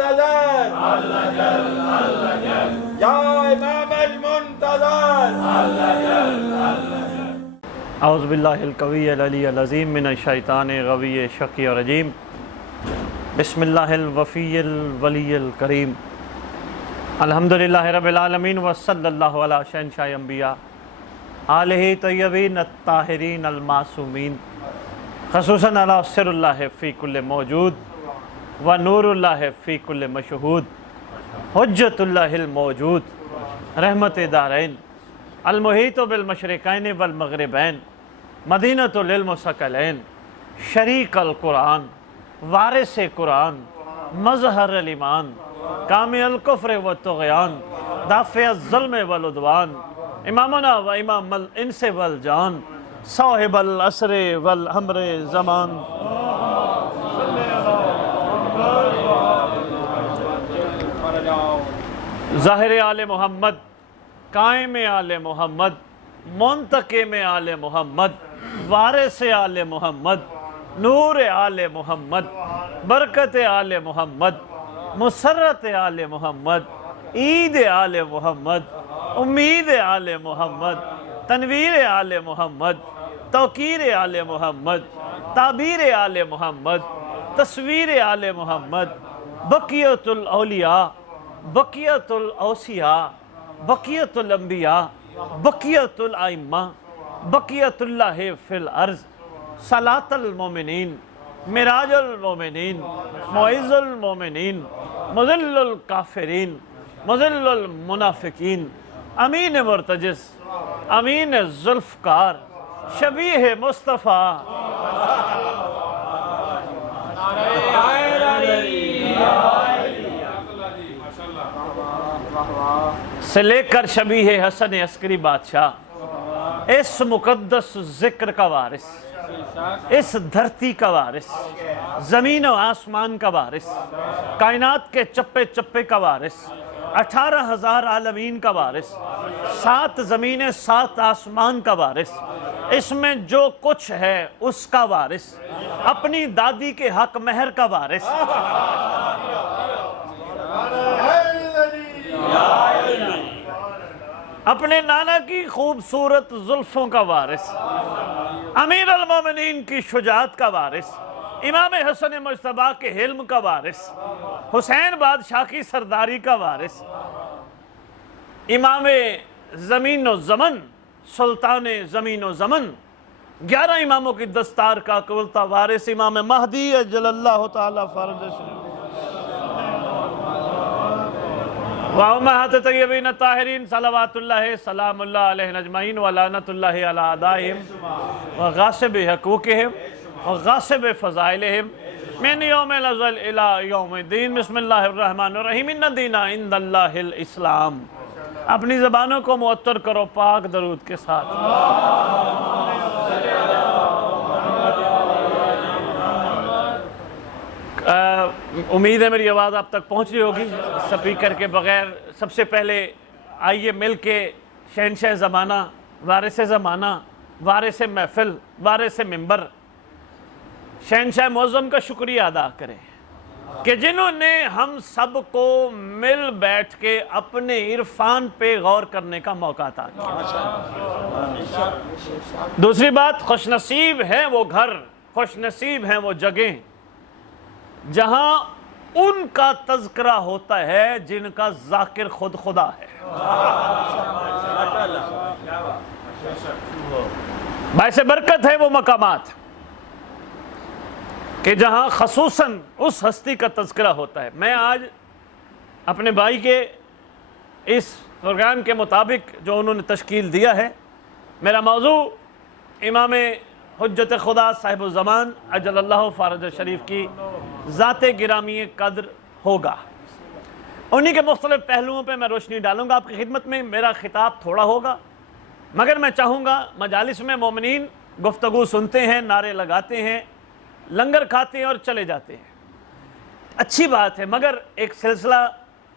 المنتظر یا امام المنتظر اعوذ باللہ القوی العلی العظیم من الشیطان الغوی الشقی الرجیم بسم اللہ الوفی الولی الکریم الحمدللہ رب العالمین وصلی اللہ علی شہنشاہ انبیاء آلہ طیبین الطاہرین المعصومین خصوصاً علی سر اللہ فی کل موجود و نور اللہ فی کل مشہود حجت اللہ الموجود رحمت دارین المحیط بالمشرقین والمغربین مدینۃ للمثقلین شریک القرآن وارث قرآن مظہر الایمان کامل الکفر والطغیان دافع الظلم والعدوان امامنا و امام الانس والجان صاحب العصر والامر زمان ظاہر آل محمد قائم آل محمد منتقم آل محمد وارث آل محمد نور آل محمد برکت آل محمد مسرت آل محمد عید آل محمد امید آل محمد تنویر آل محمد توقیر آل محمد تعبیر آل محمد تصویر آل محمد بقیت الاولیاء بقیت الاوصیاء بقیت الانبیاء بقیت الائمہ بقیت اللہ فی الارض صلاة المومنین معراج المومنین معز المومنین مذل الکافرین مذل المنافقین امین مرتجس امین ذوالفقار شبیہ مصطفیٰ سے لے کر شبیہ حسن عسکری بادشاہ اس مقدس ذکر کا وارث اس دھرتی کا وارث زمین و آسمان کا وارث کائنات کے چپے چپے کا وارث 18,000 عالمین کا وارث 7 زمینیں 7 آسمان کا وارث اس میں جو کچھ ہے اس کا وارث اپنی دادی کے حق مہر کا وارث اپنے نانا کی خوبصورت زلفوں کا وارث امیر المومنین کی شجاعت کا وارث امام حسن مجتبیٰ کے حلم کا وارث حسین بادشاہ کی سرداری کا وارث امام زمین و زمن سلطان زمین و زمن 11 اماموں کی دستار کا اکولتا وارث امام مہدی اجل اللہ تعالی فرج وَأُمَّهَاتِ طَيِّبِينَ الطَّاهِرِينَ صلوات اللہ سلام اللہ علیہ اجمعین ولعنت اللہ علی اعدائہم وغاصب حقوقہم وغاصب فضائلہم من یوم الازل الى یوم الدین بسم اللہ الرحمن الرحیم ان الدین عند اللہ الاسلام اپنی زبانوں کو معطر کرو پاک درود کے ساتھ امید ہے میری آواز آپ تک پہنچ رہی ہوگی سپیکر کے بغیر سب سے پہلے آئیے مل کے شہنشاہ زمانہ وارث زمانہ وارث محفل وارث منبر شہنشاہ معظم کا شکریہ ادا کریں کہ جنہوں نے ہم سب کو مل بیٹھ کے اپنے عرفان پہ غور کرنے کا موقع عطا کیا دوسری بات خوش نصیب ہیں وہ گھر خوش نصیب ہیں وہ جگہیں جہاں ان کا تذکرہ ہوتا ہے جن کا ذاکر خود خدا ہے باعث برکت ہے وہ مقامات کہ جہاں خصوصاً اس ہستی کا تذکرہ ہوتا ہے میں آج اپنے بھائی کے اس پروگرام کے مطابق جو انہوں نے تشکیل دیا ہے میرا موضوع امام حجت خدا صاحب الزمان اجل اللہ فارج شریف کی ذات گرامی قدر ہوگا انہی کے مختلف پہلوؤں پہ میں روشنی ڈالوں گا آپ کی خدمت میں میرا خطاب تھوڑا ہوگا مگر میں چاہوں گا مجالس میں مومنین گفتگو سنتے ہیں نعرے لگاتے ہیں لنگر کھاتے ہیں اور چلے جاتے ہیں اچھی بات ہے مگر ایک سلسلہ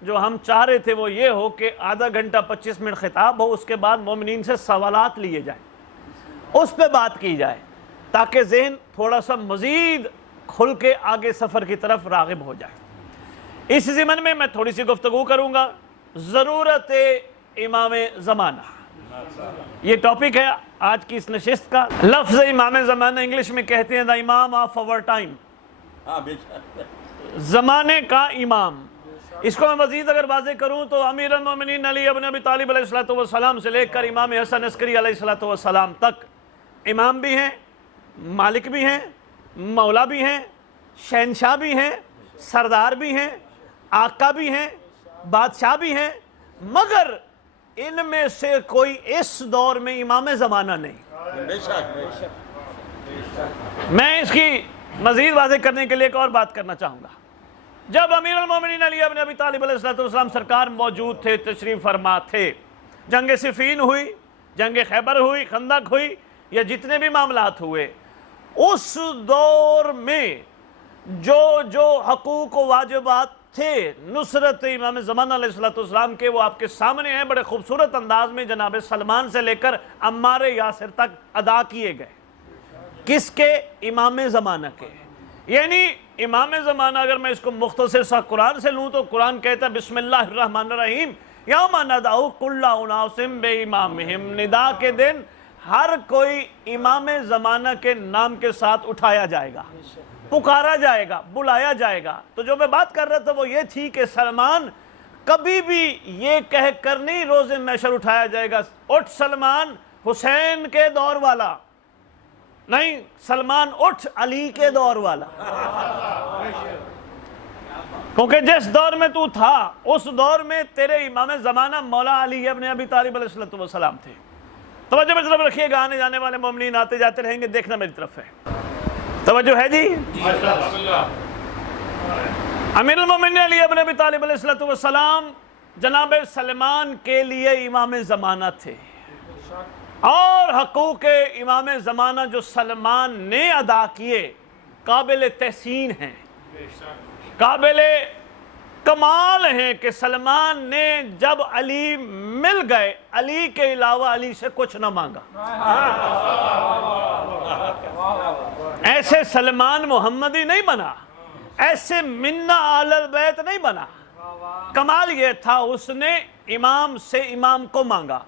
جو ہم چاہ رہے تھے وہ یہ ہو کہ آدھا گھنٹہ 25 منٹ خطاب ہو اس کے بعد مومنین سے سوالات لیے جائیں اس پہ بات کی جائے تاکہ ذہن تھوڑا سا مزید کھل کے آگے سفر کی طرف راغب ہو جائے اس ضمن میں تھوڑی سی گفتگو کروں گا، ضرورت امام زمانہ، یہ ٹاپک ہے آج کی اس نشست کا۔ لفظ امام زمانہ انگلش میں کہتے ہیں دا امام آف our ٹائم، زمانے کا امام۔ اس کو میں مزید اگر واضح کروں تو امیر المومنین علی ابن ابی طالب علیہ السلام سے لے کر امام حسن عسکری علیہ السلام تک امام بھی ہیں، مالک بھی ہیں، مولا بھی ہیں، شہنشاہ بھی ہیں، سردار بھی ہیں، آقا بھی ہیں، بادشاہ بھی ہیں، مگر ان میں سے کوئی اس دور میں امام زمانہ نہیں۔ میں اس کی مزید واضح کرنے کے لیے ایک اور بات کرنا چاہوں گا۔ جب امیر المومنین علی ابن ابی طالب علیہ السلام سرکار موجود تھے، تشریف فرما تھے، جنگ صفین ہوئی، جنگ خیبر ہوئی، خندق ہوئی، یا جتنے بھی معاملات ہوئے، اس دور میں جو حقوق و واجبات تھے نصرت امام زمانہ علیہ السلام کے، وہ آپ کے سامنے ہیں۔ بڑے خوبصورت انداز میں جناب سلمان سے لے کر عمار یاسر تک ادا کیے گئے۔ کس کے؟ امام زمانہ کے۔ یعنی امام زمانہ اگر میں اس کو مختصر سا قرآن سے لوں تو قرآن کہتا ہے بسم اللہ الرحمن الرحیم یوم ندعو کل اناس بامامہم، ندا کے دن ہر کوئی امام زمانہ کے نام کے ساتھ اٹھایا جائے گا، پکارا جائے گا، بلایا جائے گا۔ تو جو میں بات کر رہا تھا وہ یہ تھی کہ سلمان کبھی بھی یہ کہہ کر نہیں روز محشر اٹھایا جائے گا اٹھ سلمان حسین کے دور والا، نہیں، سلمان اٹھ علی کے دور والا، کیونکہ جس دور میں تو تھا اس دور میں تیرے امام زمانہ مولا علی ابن ابی طالب علیہ السلام تھے۔ توجہ میری طرف رکھیے گا، آنے جانے والے مومنین آتے جاتے رہیں گے، دیکھنا میری طرف ہے، توجہ ہے جی۔ امیر المومنین علی ابن ابی طالب علیہ السلام جناب سلمان کے لیے امام زمانہ تھے، اور حقوق امام زمانہ جو سلمان نے ادا کیے قابل تحسین ہیں، قابل کمال ہیں کہ سلمان نے جب علی مل گئے علی کے علاوہ علی سے کچھ نہ مانگا۔ ایسے سلمان محمدی نہیں بنا، ایسے منا آل البیت نہیں بنا۔ کمال یہ تھا اس نے امام سے امام کو مانگا۔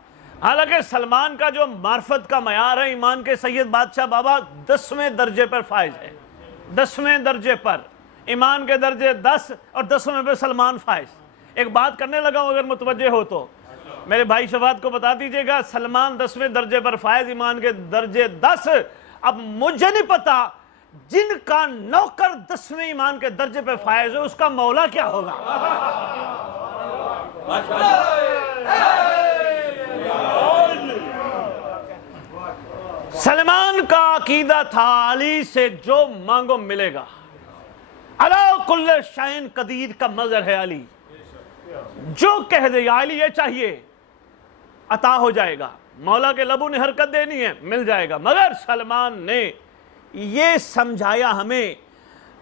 حالانکہ سلمان کا جو معرفت کا معیار ہے، ایمان کے سید بادشاہ بابا 10ویں درجے پر فائز ہے، 10ویں درجے پر، ایمان کے درجے 10 اور 10ویں پہ سلمان فائز۔ ایک بات کرنے لگا ہوں، اگر متوجہ ہو تو میرے بھائی شفاعت کو بتا دیجئے گا، سلمان 10ویں درجے پر فائز، ایمان کے درجے 10۔ اب مجھے نہیں پتا جن کا نوکر 10ویں ایمان کے درجے پہ فائز ہے اس کا مولا کیا ہوگا۔ سلمان کا عقیدہ تھا علی سے جو مانگو ملے گا، علی کل شیء قدیر کا مظہر ہے علی، جو کہہ دے یا علی یہ چاہیے عطا ہو جائے گا، مولا کے لبوں نے حرکت دینی ہے مل جائے گا۔ مگر سلمان نے یہ سمجھایا ہمیں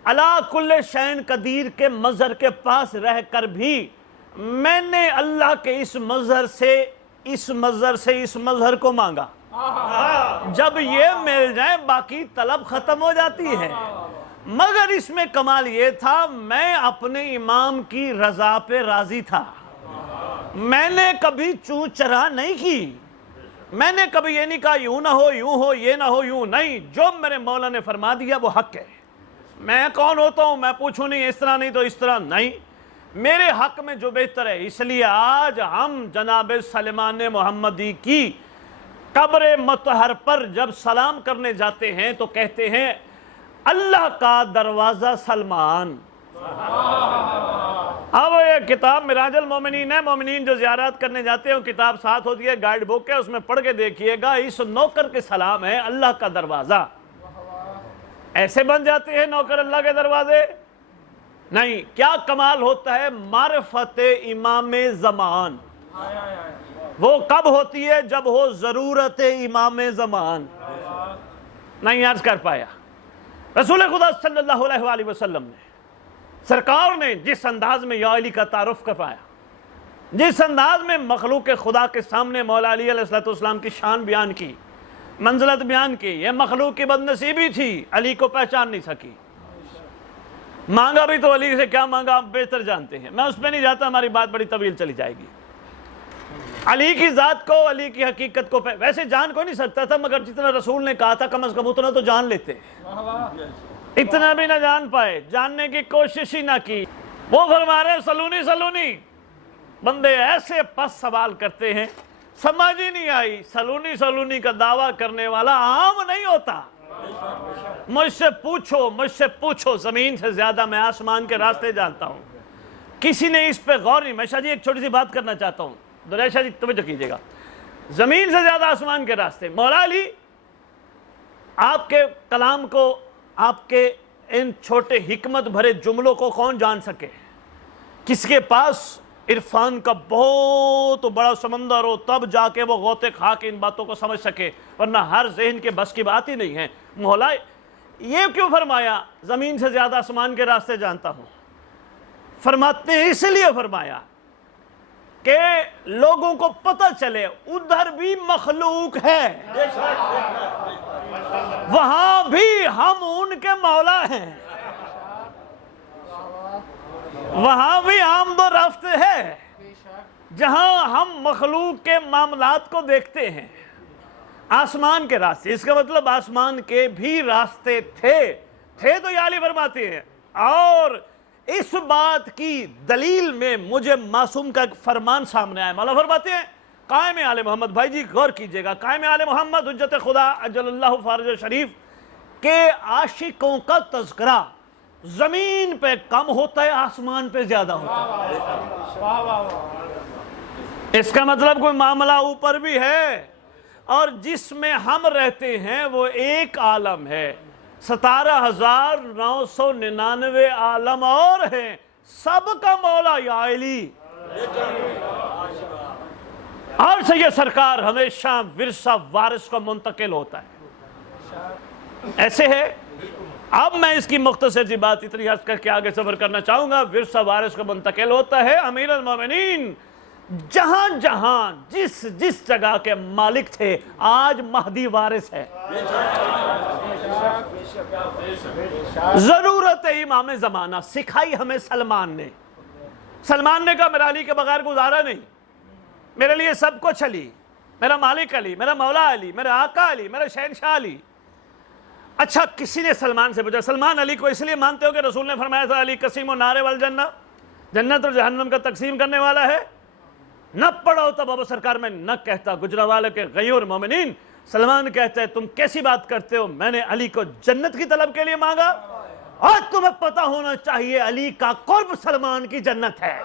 علی کل شیء قدیر کے مظہر کے پاس رہ کر بھی میں نے اللہ کے اس مظہر سے اس مظہر کو مانگا، جب یہ مل جائے باقی طلب ختم ہو جاتی ہے۔ مگر اس میں کمال یہ تھا میں اپنے امام کی رضا پہ راضی تھا، میں نے کبھی چوں چرا نہیں کی، میں نے کبھی یہ نہیں کہا یوں نہ ہو یوں ہو یہ نہ ہو یوں نہیں، جو میرے مولا نے فرما دیا وہ حق ہے۔ میں کون ہوتا ہوں میں پوچھوں نہیں اس طرح نہیں تو اس طرح نہیں، میرے حق میں جو بہتر ہے۔ اس لیے آج ہم جناب سلمان محمدی کی قبر مطہر پر جب سلام کرنے جاتے ہیں تو کہتے ہیں اللہ کا دروازہ سلمان۔ اب یہ کتاب مراج المومنین ہے، مومنین جو زیارات کرنے جاتے ہیں وہ کتاب ساتھ ہوتی ہے، گائیڈ بک ہے، اس میں پڑھ کے دیکھیے گا اس نوکر کے سلام ہے اللہ کا دروازہ۔ ایسے بن جاتے ہیں نوکر اللہ کے دروازے؟ نہیں، کیا کمال ہوتا ہے معرفت امام زمان۔ وہ کب ہوتی ہے؟ جب ہو ضرورت امام زمان۔ نہیں عرض کر پایا۔ رسول خدا صلی اللہ علیہ وآلہ وسلم نے سرکار نے جس انداز میں یا علی کا تعارف کروایا، جس انداز میں مخلوق خدا کے سامنے مولا علی علیہ السلام کی شان بیان کی، منزلت بیان کی، یہ مخلوق کی بدنصیبی تھی علی کو پہچان نہیں سکی۔ مانگا بھی تو علی سے کیا مانگا آپ بہتر جانتے ہیں، میں اس پہ نہیں جاتا، ہماری بات بڑی طویل چلی جائے گی۔ علی کی ذات کو، علی کی حقیقت کو ویسے جان کو نہیں سکتا تھا، مگر جتنا رسول نے کہا تھا کم از کم اتنا تو جان لیتے، اتنا بھی نہ جان پائے، جاننے کی کوشش ہی نہ کی۔ وہ فرما رہے سلونی سلونی، بندے ایسے پس سوال کرتے ہیں، سمجھ ہی نہیں آئی۔ سلونی سلونی کا دعویٰ کرنے والا عام نہیں ہوتا۔ مجھ سے پوچھو، زمین سے زیادہ میں آسمان کے راستے جانتا ہوں۔ کسی نے اس پہ غور نہیں۔ میں شاہ جی ایک چھوٹی سی بات کرنا چاہتا ہوں، دریائے شاہ جی توجہ کیجئے گا۔ زمین سے زیادہ آسمان کے راستے، مولا علی آپ کے کلام کو، آپ کے ان چھوٹے حکمت بھرے جملوں کو کون جان سکے؟ کس کے پاس عرفان کا بہت بڑا سمندر ہو تب جا کے وہ غوطے کھا کے ان باتوں کو سمجھ سکے، ورنہ ہر ذہن کے بس کی بات ہی نہیں ہے۔ مولا یہ کیوں فرمایا زمین سے زیادہ آسمان کے راستے جانتا ہوں؟ فرماتے ہیں اس لیے فرمایا کہ لوگوں کو پتہ چلے ادھر بھی مخلوق ہے، وہاں بھی ہم ان کے مولا ہیں، وہاں بھی آمد و رفت ہے، جہاں ہم مخلوق کے معاملات کو دیکھتے ہیں۔ آسمان کے راستے، اس کا مطلب آسمان کے بھی راستے تھے تو یہ علی فرماتے ہیں۔ اور اس بات کی دلیل میں مجھے معصوم کا ایک فرمان سامنے آیا۔ مولا فرماتے ہیں قائم آل محمد، بھائی جی غور کیجئے گا، قائم آل محمد حجت خدا اجل اللہ فارج شریف کے عاشقوں کا تذکرہ زمین پہ کم ہوتا ہے، آسمان پہ زیادہ ہوتا ہے۔ اس کا مطلب کوئی معاملہ اوپر بھی ہے، اور جس میں ہم رہتے ہیں وہ ایک عالم ہے، 17,999 عالم اور ہیں، سب کا مولا یا علی۔ اور سے یہ سرکار ہمیشہ ورثہ وارث کو منتقل ہوتا ہے، ایسے ہے۔ اب میں اس کی مختصر سی بات اتنی عرض کر کے آگے سفر کرنا چاہوں گا۔ ورثہ وارث کو منتقل ہوتا ہے، امیر المومنین جہاں جہاں جس جگہ کے مالک تھے آج مہدی وارث ہے۔ ضرورت امام زمانہ سکھائی ہمیں سلمان نے کہا میرا علی کے بغیر گزارا نہیں، میرے لیے سب کچھ علی، میرا مالک علی، میرا مولا علی، میرا آقا علی، میرا شہنشاہ علی۔ اچھا کسی نے سلمان سے پوچھا سلمان علی کو اس لیے مانتے ہو کہ رسول نے فرمایا تھا علی قسیم النار والجنہ، جنت اور جہنم کا تقسیم کرنے والا ہے؟ نہ پڑھو تب ابو سرکار میں نہ کہتا، گجرانوالے کے غیور مومنین۔ سلمان کہتا ہے تم کیسی بات کرتے ہو، میں نے علی کو جنت کی طلب کے لیے مانگا، اور تمہیں پتہ ہونا چاہیے علی کا قرب سلمان کی جنت ہے۔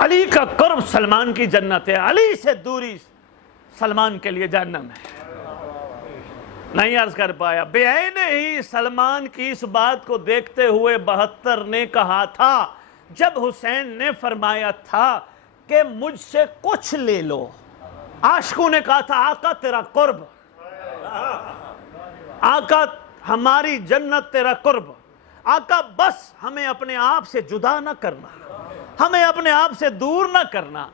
علی کا قرب سلمان کی جنت ہے، علی سے دوری سلمان کے لیے جہنم ہے۔ نہیں عرض کر پایا، بے عین ہی سلمان کی اس بات کو دیکھتے ہوئے 72 نے کہا تھا، جب حسین نے فرمایا تھا کہ مجھ سے کچھ لے لو، عاشقوں نے کہا تھا آقا تیرا قرب، آقا ہماری جنت تیرا قرب، آقا بس ہمیں اپنے آپ سے جدا نہ کرنا، ہمیں اپنے آپ سے دور نہ کرنا،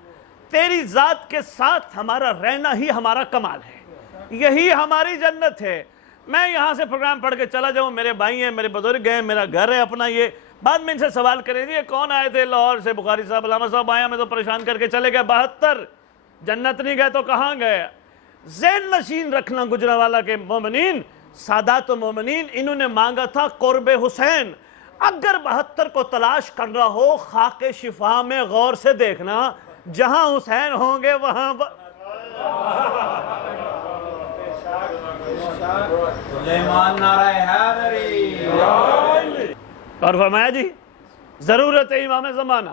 تیری ذات کے ساتھ ہمارا رہنا ہی ہمارا کمال ہے، یہی ہماری جنت ہے۔ میں یہاں سے پروگرام پڑھ کے چلا جاؤں، میرے بھائی ہیں، میرے بزرگ ہیں، میرا گھر ہے اپنا، یہ بعد میں ان سے سوال کریں جی یہ کون آئے تھے لاہور سے، بخاری صاحب علامہ صاحب آیا، میں تو پریشان کر کے چلے گئے، 72 جنت نہیں گئے تو کہاں گئے؟ ذہن نشین رکھنا گجرانوالہ کے مومنین، سادات و مومنین، انہوں نے مانگا تھا قرب حسین۔ اگر 72 کو تلاش کرنا ہو خاک شفا میں غور سے دیکھنا، جہاں حسین ہوں گے وہاں سلیمان نعرہ حیدری، اور فرمایا جی ضرورت امام زمانہ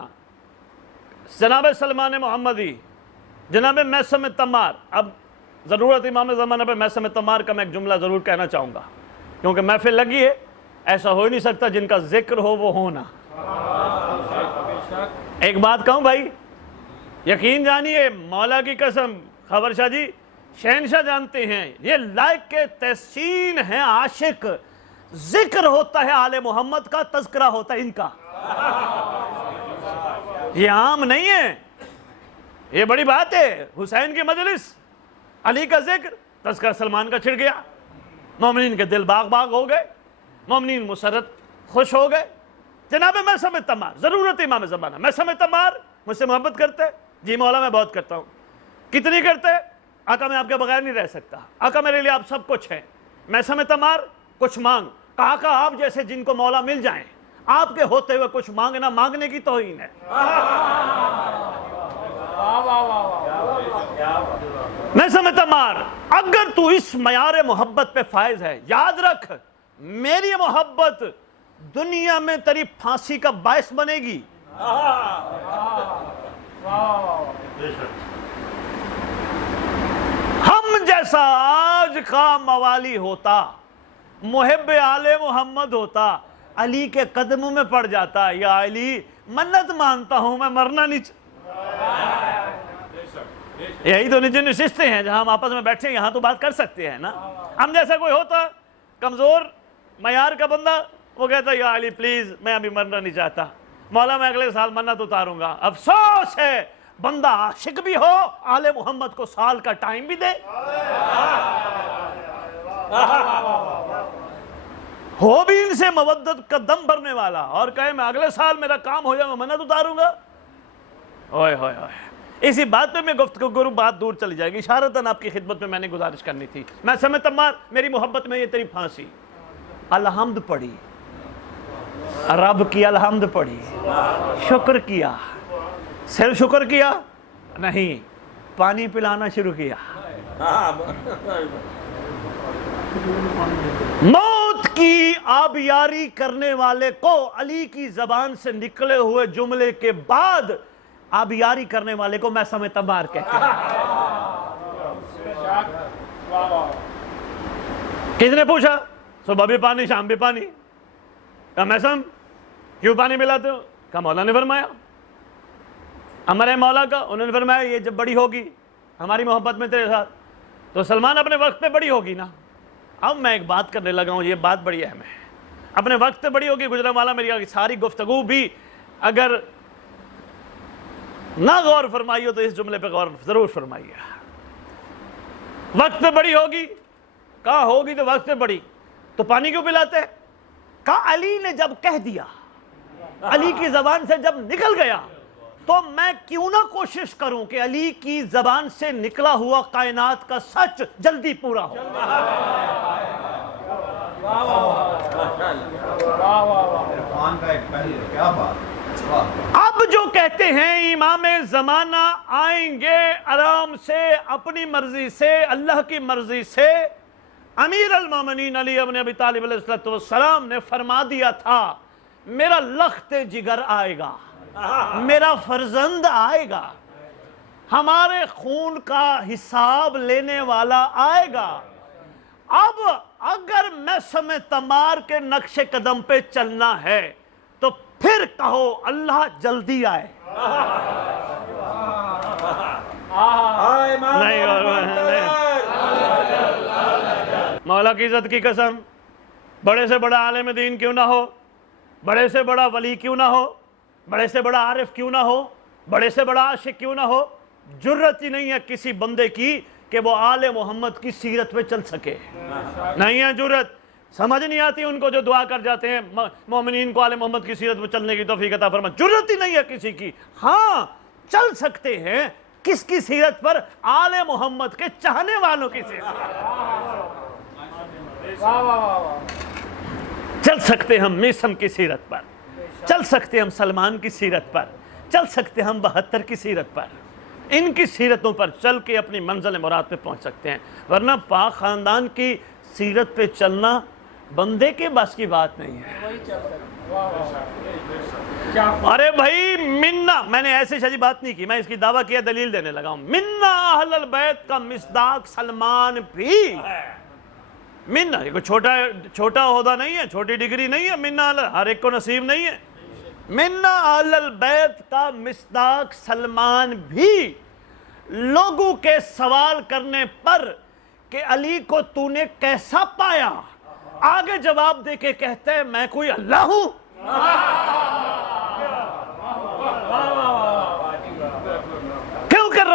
جناب سلمان محمدی، جناب میثم تمار۔ اب ضرورت امام زمانہ پہ میثم تمار کا میں ایک جملہ ضرور کہنا چاہوں گا، کیونکہ محفل لگی ہے، ایسا ہو ہی نہیں سکتا جن کا ذکر ہو وہ ہونا۔ ایک بات کہوں بھائی، یقین جانیے مولا کی قسم، خبر شاہ جی شہنشاہ جانتے ہیں، یہ لائق کے تحسین ہیں عاشق، ذکر ہوتا ہے آل محمد کا، تذکرہ ہوتا ہے ان کا، یہ عام نہیں ہے۔ یہ بڑی بات ہے، حسین کی مجلس، علی کا ذکر، تذکرہ سلمان کا چھڑ گیا، مومنین کے دل باغ باغ ہو گئے، مومنین مسرت خوش ہو گئے۔ جناب میثم تمار، ضرورت امام زمانہ، میثم تمار مجھ سے محبت کرتے؟ جی مولا میں بہت کرتا ہوں۔ کتنی کرتے؟ آقا میں آپ کے بغیر نہیں رہ سکتا، آقا میرے لیے آپ سب کچھ ہیں۔ میثم تمار کچھ مانگ، کہا آقا آپ جیسے جن کو مولا مل جائیں، آپ کے ہوتے ہوئے کچھ مانگنا مانگنے کی توہین ہے۔ میثم تمار، اگر تو اس معیار محبت پہ فائز ہے، یاد رکھ میری محبت دنیا میں تیری پھانسی کا باعث بنے گی۔ ہم جیسا آج کا موالی ہوتا، محب آل محمد ہوتا، علی کے قدموں میں پڑ جاتا، یا علی منت مانتا ہوں میں مرنا نہیں یہی تو نجی نشستیں ہیں جہاں ہم آپس میں بیٹھے ہیں، یہاں تو بات کر سکتے ہیں نا۔ ہم جیسا کوئی ہوتا کمزور معیار کا بندہ، وہ کہتا یا علی پلیز میں ابھی مرنا نہیں چاہتا، مولا میں اگلے سال منت اتاروں گا۔ افسوس ہے بندہ عاشق بھی ہو، آل محمد کو سال کا ٹائم بھی دے، ہو بھی ان سے مودت کا دم بھرنے والا، اور کہے میں اگلے سال میرا کام ہو جائے میں منت اتاروں گا۔ اوئے ہوئے ہوئے، اسی بات پہ میں گفتگو بات دور چلی جائے گی۔ اشارتاً آپ کی خدمت میں نے گزارش کرنی تھی۔ میثم تمار، میری محبت میں یہ تیری پھانسی۔ الحمد پڑھی، رب کی الحمد پڑھی، شکر کیا، صرف شکر کیا نہیں، پانی پلانا شروع کیا۔ موت کی آبیاری کرنے والے کو علی کی زبان سے نکلے ہوئے جملے کے بعد آبیاری کرنے والے کو میثم تمار کہتے ہیں۔ کس نے پوچھا؟ صبح بھی پانی شام بھی پانی، کہا میثم کیوں پانی پلاتے ہو؟ کہا مولا نے فرمایا۔ امر ہے مولا کا، انہوں نے فرمایا یہ جب بڑی ہوگی ہماری محبت میں تیرے ساتھ تو سلمان اپنے وقت پہ بڑی ہوگی نا۔ اب میں ایک بات کرنے لگا ہوں، یہ بات بڑی اہم ہے، اپنے وقت پہ بڑی ہوگی۔ گجرانوالہ میری ساری گفتگو بھی اگر نہ غور فرمائی ہو تو اس جملے پہ غور ضرور فرمائیے۔ وقت پہ بڑی ہوگی، کہاں ہوگی تو وقت پہ بڑی، تو پانی کیوں پلاتے؟ کہا علی نے جب کہہ دیا، علی کی زبان سے جب نکل گیا تو میں کیوں نہ کوشش کروں کہ علی کی زبان سے نکلا ہوا کائنات کا سچ جلدی پورا ہو۔ عرفان کا ایک پہلو، کیا بات۔ اب جو کہتے ہیں امام زمانہ آئیں گے آرام سے اپنی مرضی سے، اللہ کی مرضی سے، امیر المومنین علی ابن ابی طالب علیہ السلام نے فرما دیا تھا میرا لخت جگر آئے گا، میرا فرزند آئے گا، ہمارے خون کا حساب لینے والا آئے گا۔ اب اگر میثم تمار کے نقش قدم پہ چلنا ہے تو پھر کہو اللہ جلدی آئے۔ مولا کی عزت کی قسم، بڑے سے بڑا عالم دین کیوں نہ ہو، بڑے سے بڑا ولی کیوں نہ ہو، بڑے سے بڑا عارف کیوں نہ ہو، بڑے سے بڑا عاشق کیوں نہ ہو، جرت ہی نہیں ہے کسی بندے کی کہ وہ آل محمد کی سیرت پہ چل سکے، نہیں ہے جرت۔ سمجھ نہیں آتی ان کو جو دعا کر جاتے ہیں مومنین کو آل محمد کی سیرت پہ چلنے کی توفیق عطا فرما، جرت ہی نہیں ہے کسی کی۔ ہاں چل سکتے ہیں، کس کی سیرت پر؟ آل محمد کے چاہنے والوں کی سیرت۔ چل سکتے ہم میثم کی سیرت پر، چل سکتے ہم سلمان کی سیرت پر، چل سکتے ہم 72 کی سیرت پر، ان کی سیرتوں پر چل کے اپنی منزل مراد پہ پہنچ سکتے ہیں، ورنہ پاک خاندان کی سیرت پہ چلنا بندے کے بس کی بات نہیں ہے۔ ارے بھائی منا، میں نے ایسے شجی بات نہیں کی، میں اس کی دعویٰ کیا دلیل دینے لگا ہوں۔ منا اہل البیت کا مصداق سلمان بھی، منا یہ کوئی چھوٹا عہدہ نہیں ہے، چھوٹی ڈگری نہیں ہے، منا ہر ایک کو نصیب نہیں ہے۔ منا اہل البیت کا مصداق سلمان بھی لوگوں کے سوال کرنے پر کہ علی کو تو نے کیسا پایا، آگے جواب دے کے کہتے ہیں میں کوئی اللہ ہوں۔ کیوں کہ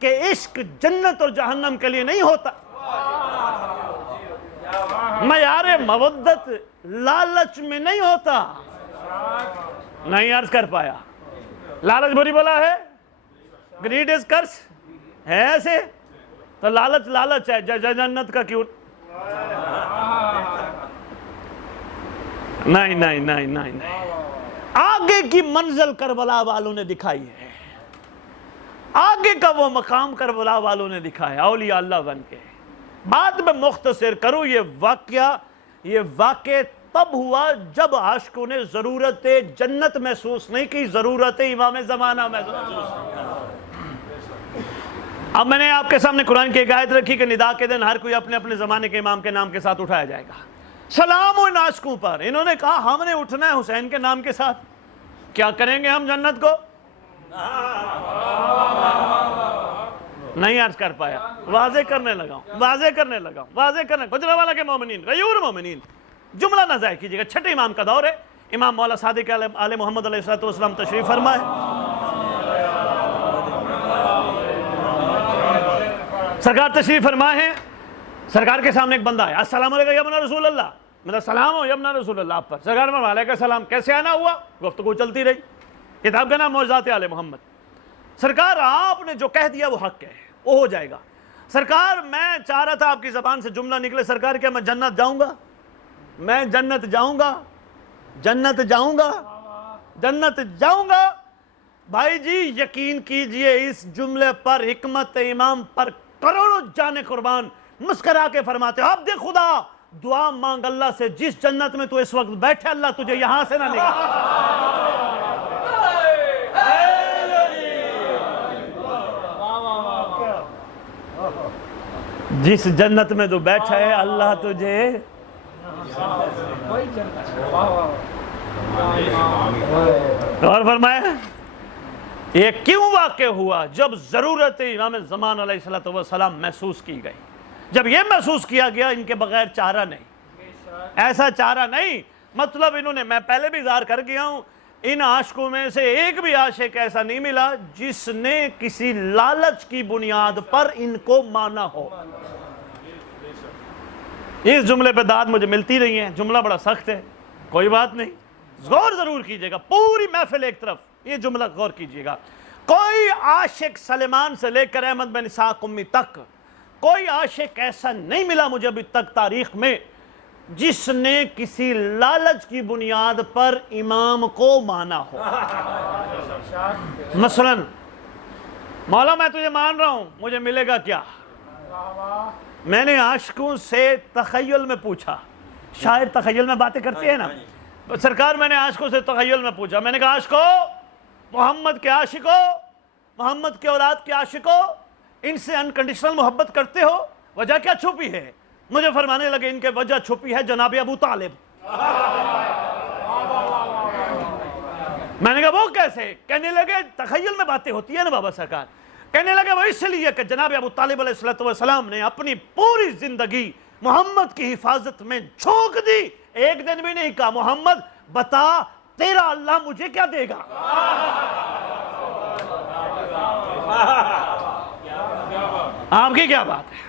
کہ عشق جنت اور جہنم کے لیے نہیں ہوتا، معیار مودت لالچ میں نہیں ہوتا. نہیں عرض کر پایا. لالچ بری بلا ہے، گریڈ از کرس ہے ایسے، تو لالچ ہے، جنت کا کیوں؟ نہیں. آگے کی منزل کربلا والوں نے دکھائی ہے، آگے کا وہ مقام کربلا والوں نے دکھایا اولیاء اللہ بن کے. بعد میں مختصر کروں، یہ واقع تب ہوا جب عاشقوں نے ضرورت جنت محسوس نہیں کی، ضرورت امام زمانہ محسوس. اب میں نے آپ کے سامنے قرآن کی ایک آیت رکھی کہ ندا کے دن ہر کوئی اپنے اپنے زمانے کے امام کے نام کے ساتھ اٹھایا جائے گا. سلام ان عاشقوں پر. انہوں نے کہا ہم نے اٹھنا ہے حسین کے نام کے ساتھ. کیا کریں گے ہم جنت کو؟ نہیں عرض کر پایا. واضح کرنے لگا گجرا والا کے مومنین، غیور مومنین. جملہ نہ ضائع کیجیے گا. چھٹے امام کا دور ہے. امام مولا صادق آل محمد علیہ السلام تشریف فرمائے. سرکار تشریف فرمائے ہیں. سرکار کے سامنے ایک بندہ ہے. السلام علیکم یا ابن رسول اللہ. میرا سلام ہو یا ابن رسول اللہ آپ پر. سرکار میں علیکم السلام. کیسے آنا ہوا؟ گفتگو چلتی رہی. کتاب کا نام معجزات آل محمد. سرکار آپ نے جو کہہ دیا وہ حق ہے، وہ ہو جائے گا. سرکار میں چاہ رہا تھا آپ کی زبان سے جملہ نکلے. سرکار کیا میں جنت جاؤں گا؟ میں جنت جاؤں گا. بھائی جی یقین کیجئے اس جملے پر حکمت امام پر کروڑوں جانے قربان مسکرا کے فرماتے ہیں عبد خدا دعا مانگ اللہ سے، جس جنت میں تو اس وقت بیٹھے اللہ تجھے یہاں سے نہ نکالے. جس جنت میں تو بیٹھا ہے اللہ تجھے. اور فرمایا یہ کیوں واقع ہوا؟ جب ضرورت امام زمان علیہ السلام محسوس کی گئی. جب یہ محسوس کیا گیا ان کے بغیر چارہ نہیں، ایسا چارہ نہیں. مطلب انہوں نے، میں پہلے بھی اظہار کر گیا ہوں، ان عاشقوں میں سے ایک بھی عاشق ایسا نہیں ملا جس نے کسی لالچ کی بنیاد پر ان کو مانا ہو. اس جملے پہ داد مجھے ملتی رہی ہیں. جملہ بڑا سخت ہے، کوئی بات نہیں، غور ضرور کیجئے گا. پوری محفل ایک طرف، یہ جملہ غور کیجئے گا. کوئی عاشق سلیمان سے لے کر احمد بن اسحاق قمی تک کوئی عاشق ایسا نہیں ملا مجھے ابھی تک تاریخ میں جس نے کسی لالچ کی بنیاد پر امام کو مانا ہو. مثلا مولا میں تجھے مان رہا ہوں، مجھے ملے گا کیا؟ میں نے عاشقوں سے تخیل میں پوچھا. شاعر تخیل میں باتیں کرتے ہیں نا. سرکار میں نے عاشقوں سے تخیل میں پوچھا. میں نے کہا عاشقو، محمد کے عاشقو، محمد کے اولاد کے عاشقو، ان سے انکنڈیشنل محبت کرتے ہو، وجہ کیا چھپی ہے؟ مجھے فرمانے لگے ان کے وجہ چھپی ہے جناب ابو طالب. میں نے کہا وہ کیسے؟ کہنے لگے تخیل میں باتیں ہوتی ہیں نا بابا سرکار. کہنے لگے وہ اس لیے کہ جناب ابو طالب علیہ السلام نے اپنی پوری زندگی محمد کی حفاظت میں جھونک دی. ایک دن بھی نہیں کہا محمد بتا تیرا اللہ مجھے کیا دے گا. آپ کی کیا بات ہے؟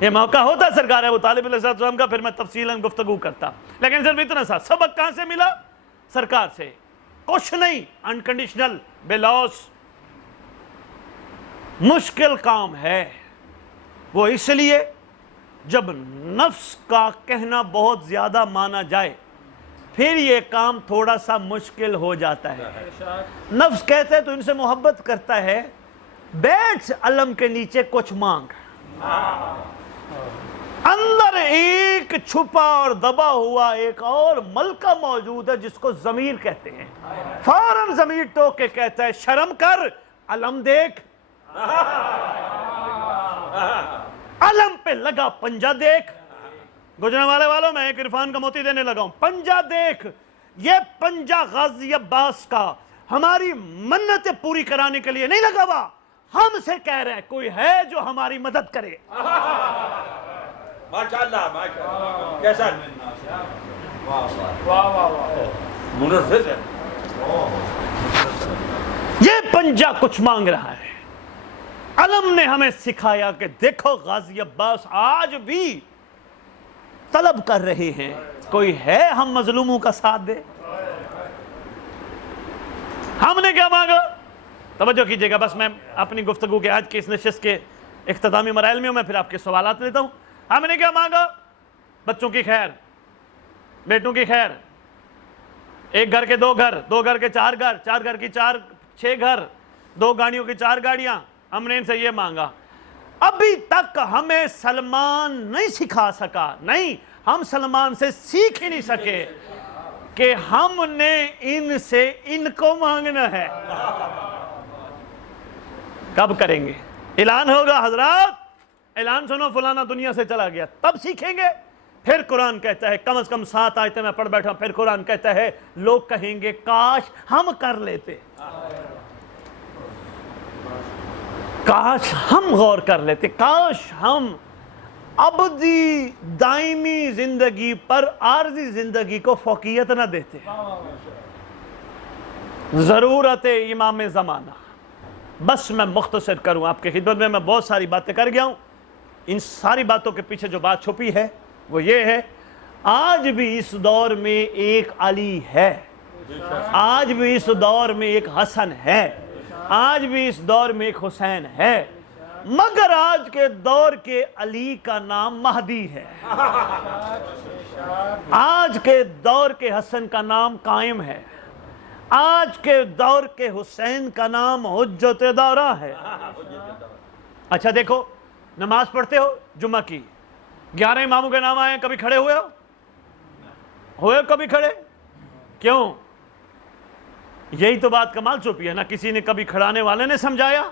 یہ موقع ہوتا سرکار ابو طالب علیہ السلام کا، پھر میں تفصیلاً گفتگو کرتا. لیکن صرف اتنا سا سبق کہاں سے ملا؟ سرکار سے. کچھ نہیں، انکنڈیشنل، بے لوث. مشکل کام ہے وہ اس لیے جب نفس کا کہنا بہت زیادہ مانا جائے پھر یہ کام تھوڑا سا مشکل ہو جاتا ہے. نفس کہتے ہیں تو ان سے محبت کرتا ہے، بیٹھ علم کے نیچے کچھ مانگ. اندر ایک چھپا اور دبا ہوا ایک اور ملکہ موجود ہے جس کو ضمیر کہتے ہیں. فوراً ضمیر ٹوک کے کہتا ہے شرم کر، علم دیکھ. علم پہ لگا پنجہ دیکھ. گجرانوالے والوں میں ایک عرفان کا موتی دینے لگا ہوں. پنجہ دیکھ، یہ پنجہ غازی عباس کا ہماری منتیں پوری کرانے کے لیے نہیں لگا ہوا. ہم سے کہہ رہے ہیں کوئی ہے جو ہماری مدد کرے. ماشاءاللہ ماشاءاللہ. کیسا منفذ ہے. یہ پنجہ کچھ مانگ رہا ہے. علم نے ہمیں سکھایا کہ دیکھو غازی عباس آج بھی طلب کر رہے ہیں، کوئی ہے ہم مظلوموں کا ساتھ دے؟ ہم نے کیا مانگا؟ توجہ کیجئے گا، بس میں اپنی گفتگو کے آج کی اس نشست کے اختتامی مراحل میں ہوں، میں پھر آپ کے سوالات لیتا ہوں۔ ہم نے کیا مانگا؟ بچوں کی خیر، بیٹوں کی خیر، ایک گھر کے 2 گھر، 2 گھر کے 4 گھر، 4 گھر کی 6 گھر، 2 گاڑیوں کی 4 گاڑیاں، ہم نے ان سے یہ مانگا۔ ابھی تک ہمیں سلمان نہیں سکھا سکا، نہیں، ہم سلمان سے سیکھ ہی نہیں سکے کہ ہم نے ان سے ان کو مانگنا ہے۔ کب کریں گے؟ اعلان ہوگا حضرات، اعلان سنو فلانا دنیا سے چلا گیا، تب سیکھیں گے۔ پھر قرآن کہتا ہے، کم از کم 7 آیتیں میں پڑھ بیٹھا، پھر قرآن کہتا ہے لوگ کہیں گے کاش ہم کر لیتے، کاش ہم غور کر لیتے، کاش ہم ابدی دائمی زندگی پر عارضی زندگی کو فوقیت نہ دیتے۔ ضرورت امام زمانہ، بس میں مختصر کروں آپ کے خدمت میں بہت ساری باتیں کر گیا ہوں۔ ان ساری باتوں کے پیچھے جو بات چھپی ہے وہ یہ ہے، آج بھی اس دور میں ایک علی ہے، آج بھی اس دور میں ایک حسن ہے، آج بھی اس دور میں ایک حسین ہے، مگر آج کے دور کے علی کا نام مہدی ہے، آج کے دور کے حسن کا نام قائم ہے، آج کے دور کے حسین کا نام حجت دورہ ہے۔ اچھا دیکھو، نماز پڑھتے ہو جمعہ کی، 11 اماموں کے نام آئے، کبھی کھڑے ہوئے کبھی کھڑے؟ کیوں؟ یہی تو بات کمال چھپی ہے، نہ کسی نے کبھی کھڑانے والے نے سمجھایا،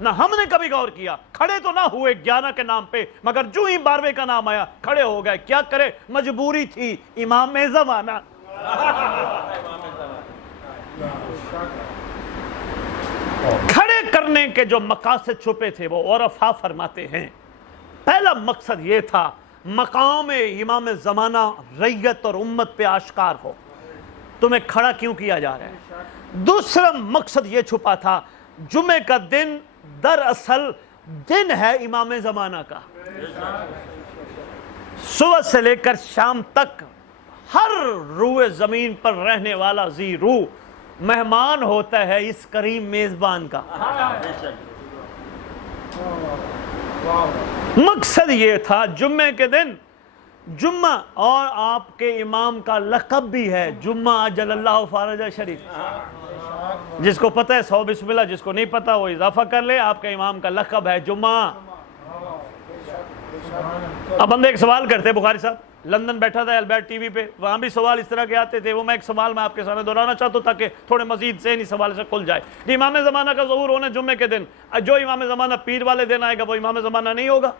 نہ ہم نے کبھی غور کیا۔ کھڑے تو نہ ہوئے 11 کے نام پہ، مگر جو ہی 12ویں کا نام آیا کھڑے ہو گئے۔ کیا کرے؟ مجبوری تھی، امام زمانہ۔ کھڑے کرنے کے جو مقاصد چھپے تھے وہ عرفا فرماتے ہیں، پہلا مقصد یہ تھا مقام امام زمانہ ریت اور امت پہ آشکار ہو، تمہیں کھڑا کیوں کیا جا رہا ہے۔ دوسرا مقصد یہ چھپا تھا، جمعے کا دن دراصل دن ہے امام زمانہ کا، صبح سے لے کر شام تک ہر روئے زمین پر رہنے والا ذی روح مہمان ہوتا ہے اس کریم میزبان کا۔ مقصد یہ تھا جمعے کے دن، جمعہ اور آپ کے امام کا لقب بھی ہے جمعہ اجل اللہ فارج شریف، جس کو پتہ ہے 100 بسم اللہ، جس کو نہیں پتہ وہ اضافہ کر لے، آپ کے امام کا لقب ہے جمعہ۔ اب بندے ایک سوال کرتے ہیں، بخاری صاحب لندن بیٹھا تھا البرٹ ٹی وی پہ، وہاں بھی سوال اس طرح کے آتے تھے، وہ میں ایک سوال میں آپ کے سامنے دہرانا چاہتا ہوں تاکہ تھوڑے مزید ذہنی سوال سے کھل جائے۔ امام زمانہ کا ظہور ہونا جمعے کے دن، جو امام زمانہ پیر والے دن آئے گا وہ امام زمانہ نہیں ہوگا؟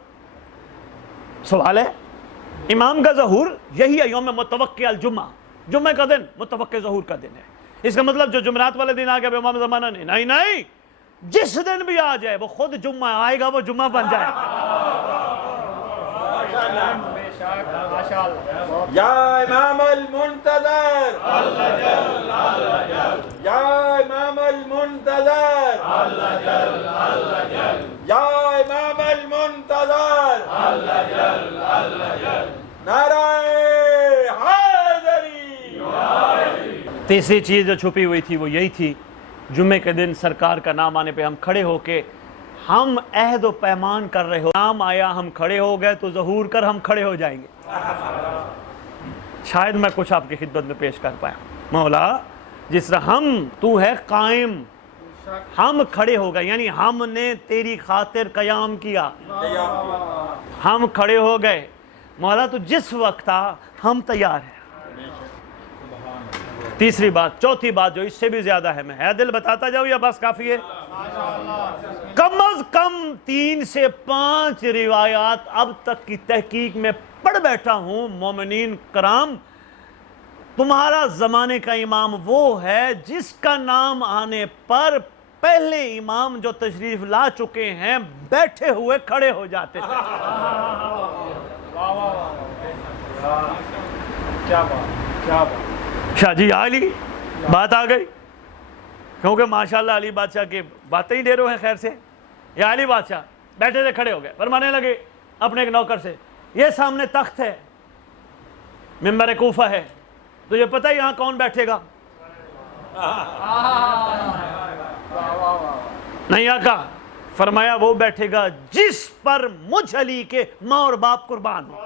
سوال ہے، امام کا ظہور یہی ہے، یوم متوقع الجمعہ، جمعے کا دن متوقع ظہور کا دن ہے۔ اس کا مطلب جو جمعرات والے دن آ گیا وہ امام زمانہ نہیں، نہیں، جس دن بھی آ جائے وہ خود جمعہ آئے گا، وہ جمعہ بن جائے۔ یا امام المنتظر، یا امام المنتظر، یا امام المنتظر، نعرہ حیدری۔ تیسری چیز جو چھپی ہوئی تھی وہ یہی تھی، جمعے کے دن سرکار کا نام آنے پہ ہم کھڑے ہو کے ہم عہد و پیمان کر رہے ہو، نام آیا ہم کھڑے ہو گئے تو ظہور کر ہم کھڑے ہو جائیں گے۔ شاید میں کچھ آپ کی خدمت میں پیش کر پایا۔ مولا جس طرح تو ہے قائم، ہم کھڑے ہو گئے، یعنی ہم نے تیری خاطر قیام کیا، ہم کھڑے ہو گئے۔ مولا تو جس وقت آ ہم تیار ہیں۔ تیسری بات، چوتھی بات جو اس سے بھی زیادہ ہے دل بتاتا جاؤ یا بس کافی ہے؟ کم از کم 3 سے 5 روایات اب تک کی تحقیق میں پڑھ بیٹھا ہوں۔ مومنین کرام، تمہارا زمانے کا امام وہ ہے جس کا نام آنے پر پہلے امام جو تشریف لا چکے ہیں بیٹھے ہوئے کھڑے ہو جاتے تھے۔ شاہ جی علی بات آ گئی، کیونکہ ماشاءاللہ علی بادشاہ کے باتیں ہی ڈیرو ہیں، خیر سے یا علی بادشاہ بیٹھے تھے، کھڑے ہو گئے، فرمانے لگے اپنے ایک نوکر سے، یہ سامنے تخت ہے، منبر کوفہ ہے، تجھے پتہ ہے یہاں کون بیٹھے گا؟ نہیں آقا، فرمایا وہ بیٹھے گا جس پر مجھ علی کے ماں اور باپ قربان ہو۔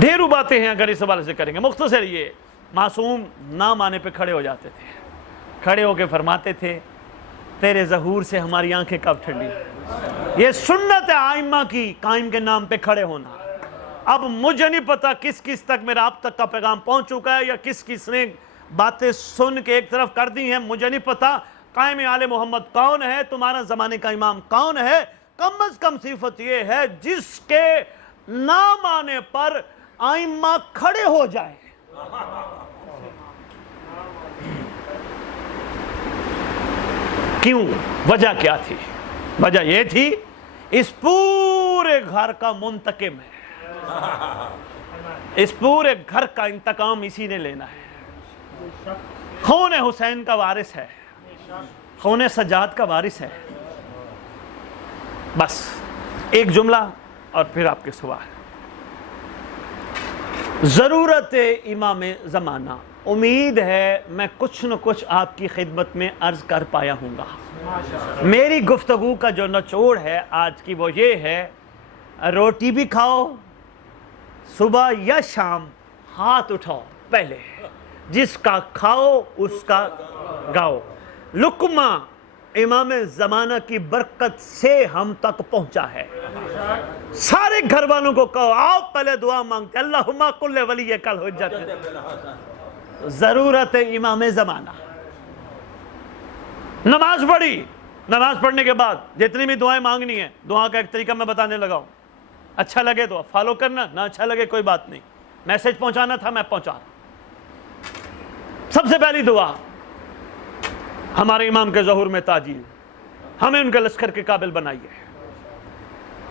ڈھیروں باتیں ہیں اگر اس حوالے سے کریں گے، مختصر یہ معصوم نام آنے پہ کھڑے ہو جاتے تھے، کھڑے ہو کے فرماتے تھے تیرے ظہور سے ہماری آنکھیں کب ٹھنڈی۔ یہ سنت آئمہ کی قائم کے نام پہ کھڑے ہونا۔ اب مجھے نہیں پتا کس کس تک میرا آپ تک کا پیغام پہنچ چکا ہے یا کس کس نے باتیں سن کے ایک طرف کر دی ہیں، مجھے نہیں پتا قائم آل محمد کون ہے، تمہارا زمانے کا امام کون ہے۔ کم از کم صفت یہ ہے جس کے نام آنے پر آئمہ کھڑے ہو جائیں۔ کیوں؟ وجہ کیا تھی؟ وجہ یہ تھی اس پورے گھر کا منتقم ہے، اس پورے گھر کا انتقام اسی نے لینا ہے، خون حسین کا وارث ہے، خون سجاد کا وارث ہے۔ بس ایک جملہ اور پھر آپ کے سوال۔ ضرورت امام زمانہ، امید ہے میں کچھ نہ کچھ آپ کی خدمت میں عرض کر پایا ہوں گا۔ میری گفتگو کا جو نچوڑ ہے آج کی وہ یہ ہے، روٹی بھی کھاؤ صبح یا شام، ہاتھ اٹھاؤ پہلے، جس کا کھاؤ اس کا گاؤ۔ لقمہ امام زمانہ کی برکت سے ہم تک پہنچا ہے۔ سارے گھر والوں کو کہو آؤ پہلے دعا مانگتے، اللہم کل ولی کل حجت۔ ضرورت امام زمانہ۔ نماز پڑھی، نماز پڑھنے کے بعد جتنی بھی دعائیں مانگنی ہیں، دعا کا ایک طریقہ میں بتانے لگا ہوں، اچھا لگے تو فالو کرنا، نہ اچھا لگے کوئی بات نہیں، میسج پہنچانا تھا میں پہنچا رہا ہوں۔ سب سے پہلی دعا ہمارے امام کے ظہور میں تاجیل، ہمیں ان کے لشکر کے قابل بنائیے،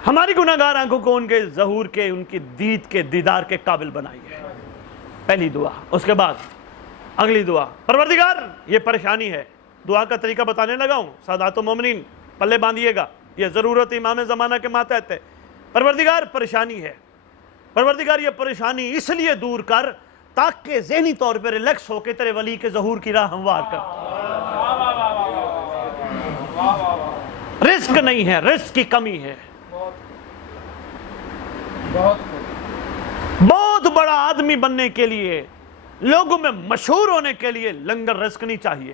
ہماری گناہگار آنکھوں کو ان کے ظہور کے، ان کی دید کے، دیدار کے قابل بنائیے، پہلی دعا۔ اس کے بعد اگلی دعا، پروردگار یہ پریشانی ہے، دعا کا طریقہ بتانے لگا ہوں، سادات و مومنین پلے باندھیے گا، یہ ضرورت امام زمانہ کے ماتحت ہے۔ پروردگار پریشانی ہے، پروردگار یہ پریشانی اس لیے دور کر تاکہ ذہنی طور پہ ریلیکس ہو کے تیرے ولی کے ظہور کی راہ ہموار کر۔ رزق نہیں ہے، رزق کی کمی ہے، بہت بڑا آدمی بننے کے لیے، لوگوں میں مشہور ہونے کے لیے لنگر رزق نہیں چاہیے،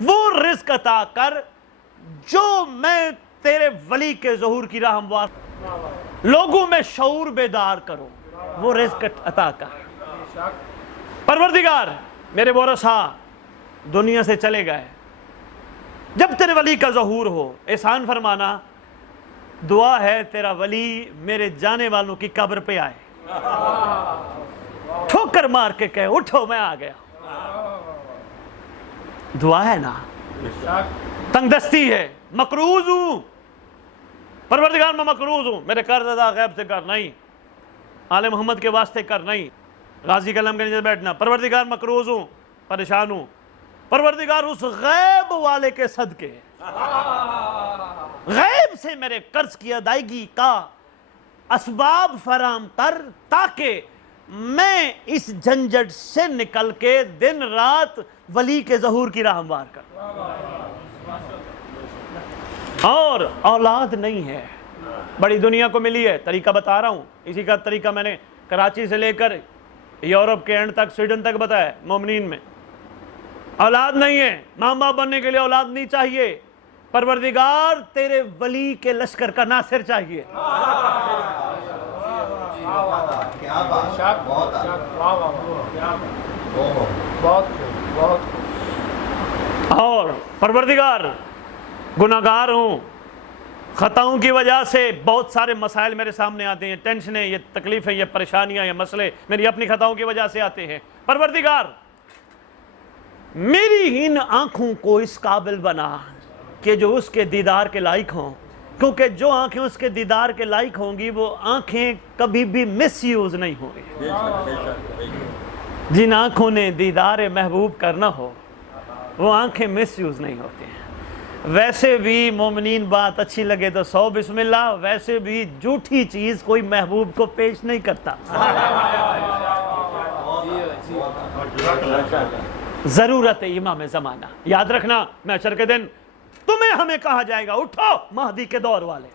وہ رزق عطا کر جو میں تیرے ولی کے ظہور کی راہ ہموار، لوگوں میں شعور بیدار کرو، وہ رزق عطا کر۔ پروردگار میرے ورثاء دنیا سے چلے گئے، جب تیرے ولی کا ظہور ہو احسان فرمانا، دعا ہے تیرا ولی میرے جانے والوں کی قبر پہ آئے، ٹھوکر مار کے کہے اٹھو میں آ گیا۔ دعا ہے نا، تنگ دستی ہے، مقروض ہوں، پروردگار میں مقروض ہوں، میرے قرض ادا غیب سے کر، نہیں آل محمد کے واسطے کر، نہیں غازی قلم کے نیچے بیٹھنا، پروردگار مقروض ہوں، پریشان ہوں، پروردگار اس غیب والے کے صدقے، غیب سے میرے قرض کی ادائیگی کا اسباب فراہم کر تاکہ میں اس جھنجھٹ سے نکل کے دن رات ولی کے ظہور کی راہ ہموار کر۔ اور اولاد نہیں ہے، بڑی دنیا کو ملی ہے، طریقہ بتا رہا ہوں، اسی کا طریقہ میں نے کراچی سے لے کر یورپ کے اینڈ تک، سویڈن تک بتایا ہے۔ مومنین میں اولاد نہیں ہے، ماں باپ بننے کے لیے اولاد نہیں چاہیے، پروردگار تیرے ولی کے لشکر کا ناصر چاہیے۔ اور پروردگار گناہگار ہوں، خطاؤں کی وجہ سے بہت سارے مسائل میرے سامنے آتے ہیں، ٹینشنیں، یہ تکلیفیں، یہ پریشانیاں، یہ مسئلے میری اپنی خطاؤں کی وجہ سے آتے ہیں۔ پروردگار میری ان آنکھوں کو اس قابل بنا کہ جو اس کے دیدار کے لائق ہوں، کیونکہ جو آنکھیں اس کے دیدار کے لائق ہوں گی وہ آنکھیں کبھی بھی مس یوز نہیں ہوں گی. جن آنکھوں نے دیدار محبوب کرنا ہو وہ آنکھیں مس یوز نہیں ہوتی ہیں. ویسے بھی مومنین بات اچھی لگے تو 100 بسم اللہ، ویسے بھی جھوٹی چیز کوئی محبوب کو پیش نہیں کرتا. ضرورت امام زمانہ. یاد رکھنا محشر کے دن تمہیں ہمیں کہا جائے گا اٹھو مہدی کے دور والے،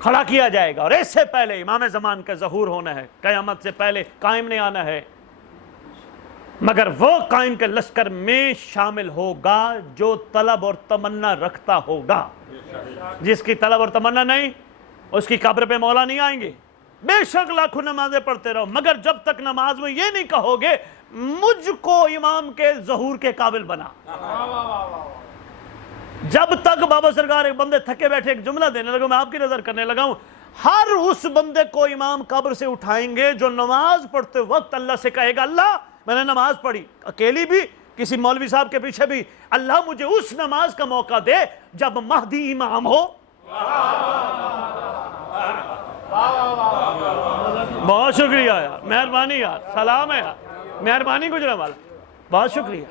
کھڑا کیا جائے گا، اور اس سے پہلے امام زمان کا ظہور ہونا ہے. قیامت سے پہلے قائم نہیں آنا ہے، مگر وہ قائم کے لشکر میں شامل ہوگا جو طلب اور تمنا رکھتا ہوگا. جس کی طلب اور تمنا نہیں اس کی قبر پہ مولا نہیں آئیں گے. بے شک لاکھوں نمازیں پڑھتے رہو، مگر جب تک نماز میں یہ نہیں کہو گے مجھ کو امام کے ظہور کے قابل بنا. جب تک بابا سرکار ایک بندے تھکے بیٹھے ایک جملہ دینے لگا، میں آپ کی نظر کرنے لگا ہوں، ہر اس بندے کو امام قبر سے اٹھائیں گے جو نماز پڑھتے وقت اللہ سے کہے گا اللہ میں نے نماز پڑھی، اکیلی بھی کسی مولوی صاحب کے پیچھے بھی، اللہ مجھے اس نماز کا موقع دے جب مہدی امام ہو. بہت شکریہ یار، مہربانی یار، سلام ہے یار، مہربانی گجرا والا، بہت شکریہ.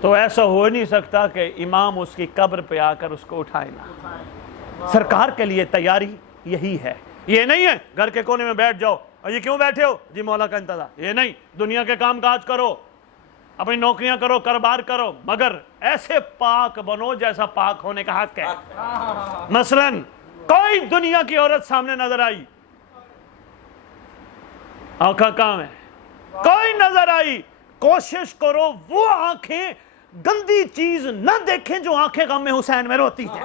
تو ایسا ہو نہیں سکتا کہ امام اس کی قبر پہ آ کر اس کو اٹھائے نہ. سرکار کے لیے تیاری یہی ہے. یہ نہیں ہے گھر کے کونے میں بیٹھ جاؤ اور یہ کیوں بیٹھے ہو جی مولا کا انتظار. یہ نہیں، دنیا کے کام کاج کرو، اپنی نوکریاں کرو، کاروبار کرو، مگر ایسے پاک بنو جیسا پاک ہونے کا حق ہے. مثلا کوئی دنیا کی عورت سامنے نظر آئی، آنکھیں کام ہے، کوئی نظر آئی، کوشش کرو وہ آنکھیں گندی چیز نہ دیکھیں جو آنکھیں غم حسین میں روتی ہیں.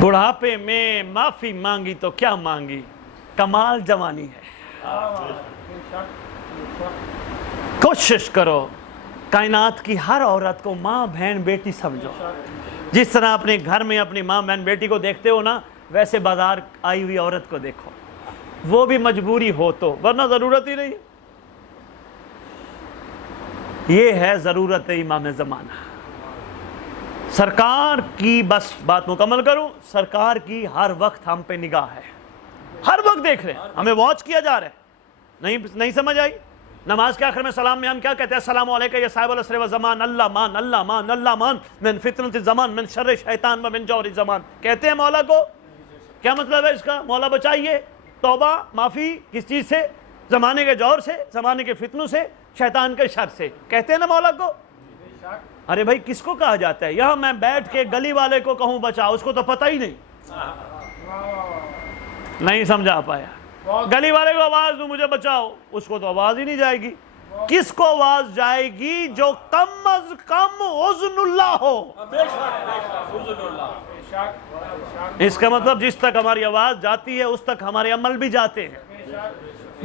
بڑھاپے میں معافی مانگی تو کیا مانگی، کمال جوانی ہے. کوشش کرو کائنات کی ہر عورت کو ماں بہن بیٹی سمجھو. جس طرح اپنے گھر میں اپنی ماں بہن بیٹی کو دیکھتے ہو نا، ویسے بازار آئی ہوئی عورت کو دیکھو، وہ بھی مجبوری ہو تو، ورنہ ضرورت ہی نہیں. یہ ہے ضرورت امام زمانہ. سرکار کی، بس بات مکمل کروں، سرکار کی ہر وقت ہم پہ نگاہ ہے، ہر وقت دیکھ رہے ہیں، ہمیں واچ کیا جا رہا ہے. نہیں سمجھ آئی؟ نماز کے آخر میں سلام میں ہم کیا کہتے ہیں؟ السلام علیکم یا صاحب العصر و زمان، اللہ مان اللہ مان اللہ مان، من فتنۃ الزمان من شر شیطان و من جور الزمان. کہتے ہیں مولا کو. کیا مطلب ہے اس کا؟ مولا بچائیے، توبہ معافی کس چیز سے؟ زمانے کے جور سے، زمانے کے فتنوں سے، شیطان کے شر سے. کہتے ہیں نا مولا کو. ارے بھائی کس کو کہا جاتا ہے؟ یہاں میں بیٹھ کے گلی والے کو کہوں بچا، اس کو تو پتہ ہی نہیں سمجھا پایا. گلی والے کو آواز دوں مجھے بچاؤ، اس کو تو آواز ہی نہیں جائے گی. کس کو آواز جائے گی؟ جو کم از کم اذن اللہ ہو. اس کا مطلب جس تک ہماری آواز جاتی ہے اس تک ہمارے عمل بھی جاتے ہیں.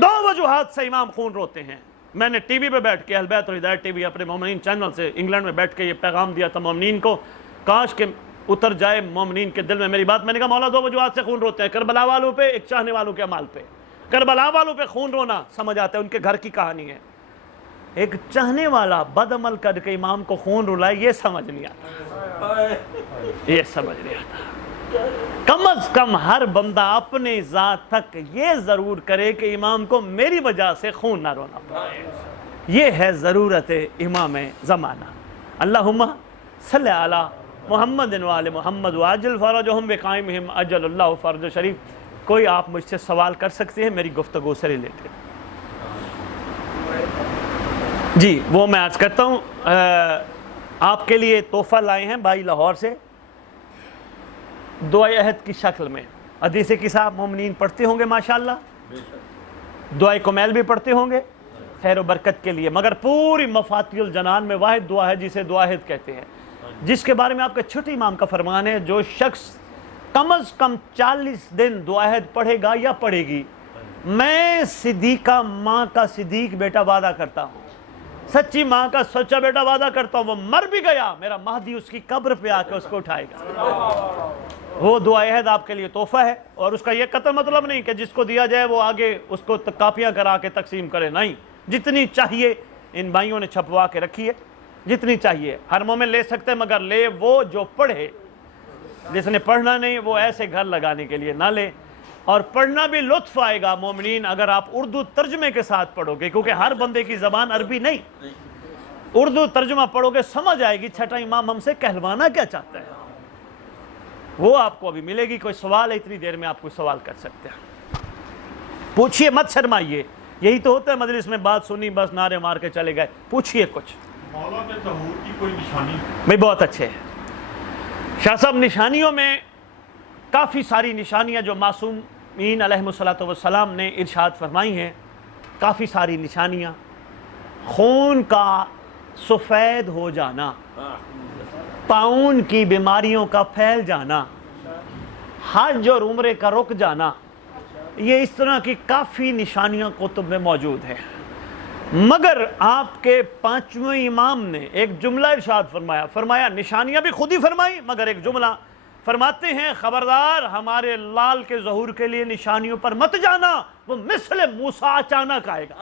2 وجوہات سے امام خون روتے ہیں. میں نے ٹی وی پہ بیٹھ کے البیت اور ہدایت ٹی وی اپنے مومنین چینل سے انگلینڈ میں بیٹھ کے یہ پیغام دیا تھا مومنین کو، کاش کہ اتر جائے مومنین کے دل میں میری بات. میں نے کہا مولا 2 وجوہات سے خون روتے ہیں، کربلا والوں پہ، ایک چاہنے والوں کے عمال پہ. کربلا والوں پہ خون رونا سمجھ آتا ہے، ان کے گھر کی کہانی ہے. ایک چاہنے والا بد عمل کر کے امام کو خون رلائے، یہ سمجھ نہیں آتا، یہ سمجھ نہیں آتا. کم از کم ہر بندہ اپنے ذات تک یہ ضرور کرے کہ امام کو میری وجہ سے خون نہ رونا پڑے. یہ ہے ضرورت امام زمانہ. اللہم صلی علی محمد و آل محمد وعجل فرجہم بقائمہم اجل اللہ فرج شریف. کوئی آپ مجھ سے سوال کر سکتے ہیں میری گفتگو سے ریلیٹڈ؟ جی وہ میں عرض کرتا ہوں. آپ کے لیے تحفہ لائے ہیں بھائی لاہور سے، دعائے عہد کی شکل میں. حدیث کی صاحب مومنین پڑھتے ہوں گے ماشاءاللہ، دعائے کمیل بھی پڑھتے ہوں گے خیر و برکت کے لیے، مگر پوری مفاتیح الجنان میں واحد دعا ہے جسے دعا عہد کہتے ہیں، جس کے بارے میں آپ کا چھٹی امام کا فرمان ہے، جو شخص کم از کم 40 دن دعا عہد پڑھے گا یا پڑھے گی، میں صدیقہ ماں کا صدیق بیٹا وعدہ کرتا ہوں، سچی ماں کا سچا بیٹا وعدہ کرتا ہوں، وہ مر بھی گیا میرا مہدی اس کی قبر پہ آ کے اس کو اٹھائے گا. وہ دعا عہد آپ کے لیے تحفہ ہے، اور اس کا یہ قطع مطلب نہیں کہ جس کو دیا جائے وہ آگے اس کو کاپیاں کرا کے تقسیم کرے، نہیں، جتنی چاہیے ان بھائیوں نے چھپوا کے رکھی ہے. جتنی چاہیے ہر مومن لے سکتے ہیں، مگر لے وہ جو پڑھے، جس نے پڑھنا نہیں وہ ایسے گھر لگانے کے لیے نہ لے۔ اور پڑھنا بھی لطف آئے گا مومنین اگر آپ اردو ترجمے کے ساتھ پڑھو گے، کیونکہ ہر بندے کی زبان عربی نہیں، اردو ترجمہ پڑھو گے سمجھ آئے گی چھٹا امام ہم سے کہلوانا کیا چاہتا ہے، وہ آپ کو ابھی ملے گی۔ کوئی سوال ہے اتنی دیر میں آپ کوئی سوال کر سکتے ہیں، پوچھئے، مت شرمائیے، یہی تو ہوتا ہے مجلس میں بات سنی بس نعرے مار کے چلے گئے، پوچھئے کچھ۔ مولا میں ظہور کی کوئی نشانی؟ بھئی بہت اچھے شاہ صاحب، نشانیوں میں کافی ساری نشانیاں جو معصومین علیہم السلام نے ارشاد فرمائی ہیں، کافی ساری نشانیاں، خون کا سفید ہو جانا، طاعون کی بیماریوں کا پھیل جانا، حج اور عمرے کا رک جانا، یہ اس طرح کی کافی نشانیاں کتب میں موجود ہیں۔ مگر آپ کے پانچویں امام نے ایک جملہ ارشاد فرمایا نشانیاں بھی خود ہی فرمائی، مگر ایک جملہ فرماتے ہیں، خبردار ہمارے لال کے ظہور کے لیے نشانیوں پر مت جانا، وہ مثل موسیٰ اچانک آئے گا،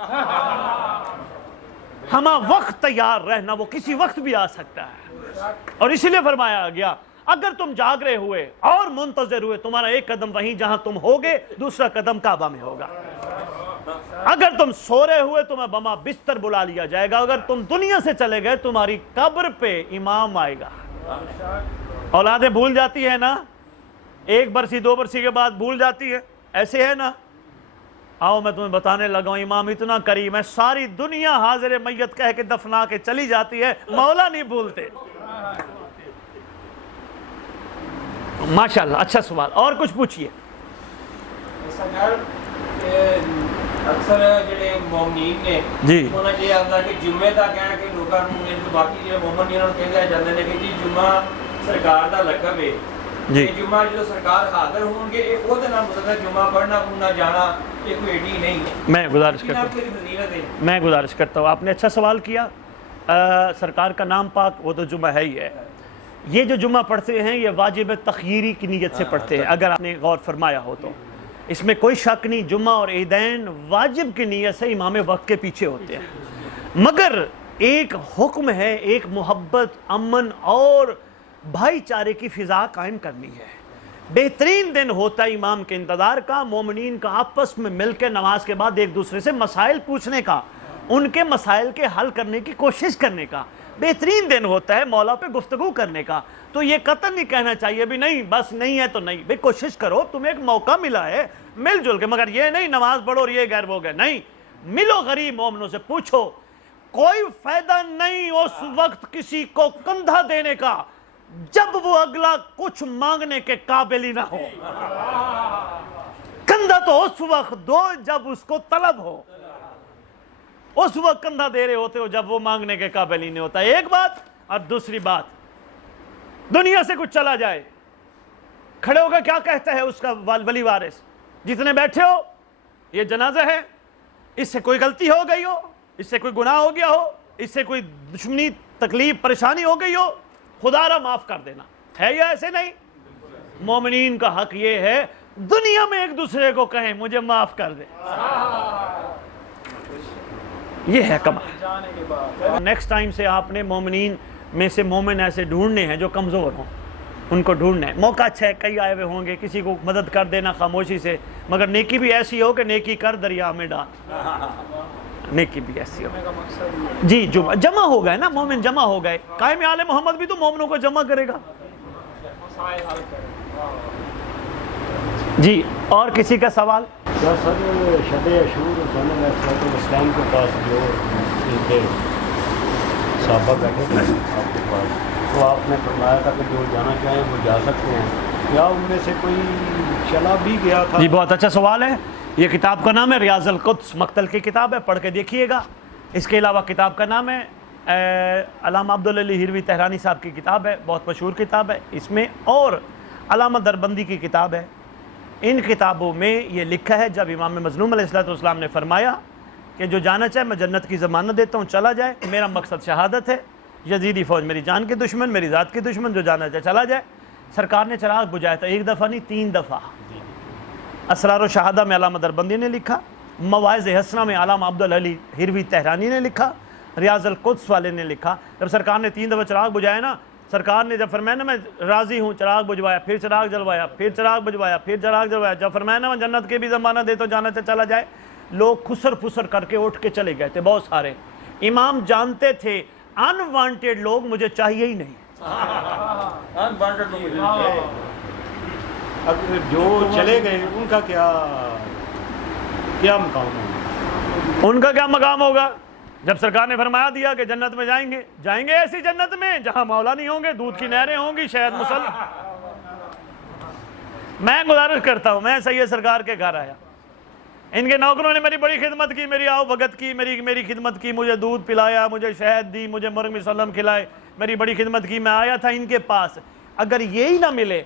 ہمہ وقت تیار رہنا، وہ کسی وقت بھی آ سکتا ہے۔ اور اسی لیے فرمایا گیا اگر تم جاگ رہے ہوئے اور منتظر ہوئے، تمہارا ایک قدم وہیں جہاں تم ہوگے، دوسرا قدم کعبہ میں ہوگا۔ اگر تم سو رہے ہوئے تمہیں بما بستر بلا لیا جائے گا، اگر تم دنیا سے چلے گئے تمہاری قبر پہ امام آئے گا۔ اولادیں بھول جاتی ہے نا، ایک برسی دو برسی کے بعد بھول جاتی ہے، ایسے ہے نا؟ آؤ میں تمہیں بتانے لگا ہوں، امام اتنا کریم ہے، ساری دنیا حاضر میت کہہ کے دفنا کے چلی جاتی ہے، مولا نہیں بھولتے۔ ماشاءاللہ، اچھا سوال، اور کچھ پوچھئے۔ اکثر جڑے مومنین نے جی انہاں یہ آتا کہ جمعے دا کہنا کہ لوکاں نوں باقی جڑے مومن انہاں نوں کہندے جاندے نے کہ جی جمعہ سرکار دا لقب ہے، جی جمعہ جو سرکار حاضر ہوں گے او دے نال مطلب جمعہ پڑھنا پڑھنا جانا یہ کوئی ایڈی نہیں ہے۔ میں گزارش کرتا ہوں، آپ نے اچھا سوال کیا۔ سرکار کا نام پاک وہ تو جمعہ ہے ہی ہے، یہ جو جمعہ پڑھتے ہیں یہ واجب تخییری کی نیت سے پڑھتے ہیں، اگر آپ نے غور فرمایا ہو تو اس میں کوئی شک نہیں، جمعہ اور عیدین واجب کی نیت سے امام وقت کے پیچھے ہوتے ہیں، مگر ایک حکم ہے، ایک محبت، امن اور بھائی چارے کی فضا قائم کرنی ہے۔ بہترین دن ہوتا ہے امام کے انتظار کا، مومنین کا آپس میں مل کے نماز کے بعد ایک دوسرے سے مسائل پوچھنے کا، ان کے مسائل کے حل کرنے کی کوشش کرنے کا بہترین دن ہوتا ہے، مولا پہ گفتگو کرنے کا۔ تو یہ قطعاً نہیں کہنا چاہیے بھی نہیں بس نہیں ہے تو نہیں، بھئی کوشش کرو، تمہیں ایک موقع ملا ہے مل جل کے، مگر یہ نہیں نماز پڑھو اور یہ غیر وہ گئے، نہیں، ملو غریب مومنوں سے پوچھو۔ کوئی فائدہ نہیں اس وقت کسی کو کندھا دینے کا جب وہ اگلا کچھ مانگنے کے قابل ہی نہ ہو۔ کندھا تو اس وقت دو جب اس کو طلب ہو، اس وقت کندھا دے رہے ہوتے ہو جب وہ مانگنے کے قابل ہی نہیں ہوتا۔ ایک بات، اور دوسری بات، دنیا سے کچھ چلا جائے، کھڑے ہو کر کیا کہتا ہے اس کا ولی وارث؟ جتنے بیٹھے ہو یہ جنازہ ہے، اس سے کوئی غلطی ہو گئی ہو، اس سے کوئی گناہ ہو گیا ہو، اس سے کوئی دشمنی تکلیف پریشانی ہو گئی ہو، خدا را معاف کر دینا، ہے یا ایسے نہیں؟ مومنین کا حق یہ ہے دنیا میں ایک دوسرے کو کہیں مجھے معاف کر دے، یہ ہے کمال۔ نیکسٹ ٹائم سے آپ نے مومنین میں سے مومن ایسے ڈھونڈنے ہیں جو کمزور ہوں، ان کو ڈھونڈنا ہے۔ موقع اچھا ہے، کئی آئے ہوئے ہوں گے، کسی کو مدد کر دینا خاموشی سے، مگر نیکی بھی ایسی ہو کہ نیکی کر دریا میں ڈال، نیکی بھی ایسی ہو۔ جی جمع ہو گئے نا، مومن جمع ہو گئے، قائم آل محمد بھی تو مومنوں کو جمع کرے گا۔ جی اور کسی کا سوال؟ کیا سر شب عاشور حسین علیہ السلام کے پاس جو ان کے صحابہ بیٹھے تھے آپ کے پاس، تو آپ نے فرمایا تھا کہ جو جانا چاہیں وہ جا سکتے ہیں، کیا ان میں سے کوئی چلا بھی گیا تھا؟ جی بہت اچھا سوال ہے۔ یہ کتاب کا نام ہے ریاض القدس، مقتل کی کتاب ہے، پڑھ کے دیکھیے گا۔ اس کے علاوہ کتاب کا نام ہے علامہ عبدالعلی ہروی تہرانی صاحب کی کتاب ہے، بہت مشہور کتاب ہے اس میں، اور علامہ دربندی کی کتاب ہے۔ ان کتابوں میں یہ لکھا ہے جب امام مظلوم علیہ السلام نے فرمایا کہ جو جانا چاہے میں جنت کی ضمانت دیتا ہوں، چلا جائے، میرا مقصد شہادت ہے، یزیدی فوج میری جان کے دشمن، میری ذات کے دشمن، جو جانا چاہے چلا جائے۔ سرکار نے چراغ بجھایا تھا، ایک دفعہ نہیں 3 دفعہ۔ اسرار و شہادہ میں علامہ دربندی نے لکھا، مواعظ حسنہ میں علامہ عبدالعلی ہروی تہرانی نے لکھا، ریاض القدس والے نے لکھا، جب سرکار نے 3 دفعہ چراغ بجھایا نا، سرکار نے جب فرمایا نا میں راضی ہوں، چراغ بجھوایا، پھر چراغ جلوایا، پھر چراغ بجھوایا، پھر چراغ جلوایا، جب فرمایا نا جنت کے بھی زمانہ دے تو جانا چلا جائے، لوگ خسر پھسر کر کے اٹھ کے چلے گئے تھے بہت سارے۔ امام جانتے تھے انوانٹیڈ لوگ مجھے چاہیے ہی نہیں، اب جو چلے گئے ان کا کیا مقام ہے؟ ان کا کیا مقام ہوگا؟ جب سرکار نے فرمایا دیا کہ جنت میں جائیں گے ایسی جنت میں جہاں مولا نہیں ہوں گے، دودھ کی نہریں ہوں گی، شہد مسل۔ میں گزارش کرتا ہوں، میں سید سرکار کے گھر آیا، ان کے نوکروں نے میری بڑی خدمت کی، میری آؤ بھگت کی، میری خدمت کی، مجھے دودھ پلایا، مجھے شہد دی، مجھے مرغ مسلم کھلائے، میری بڑی خدمت کی۔ میں آیا تھا ان کے پاس، اگر یہی نہ ملے،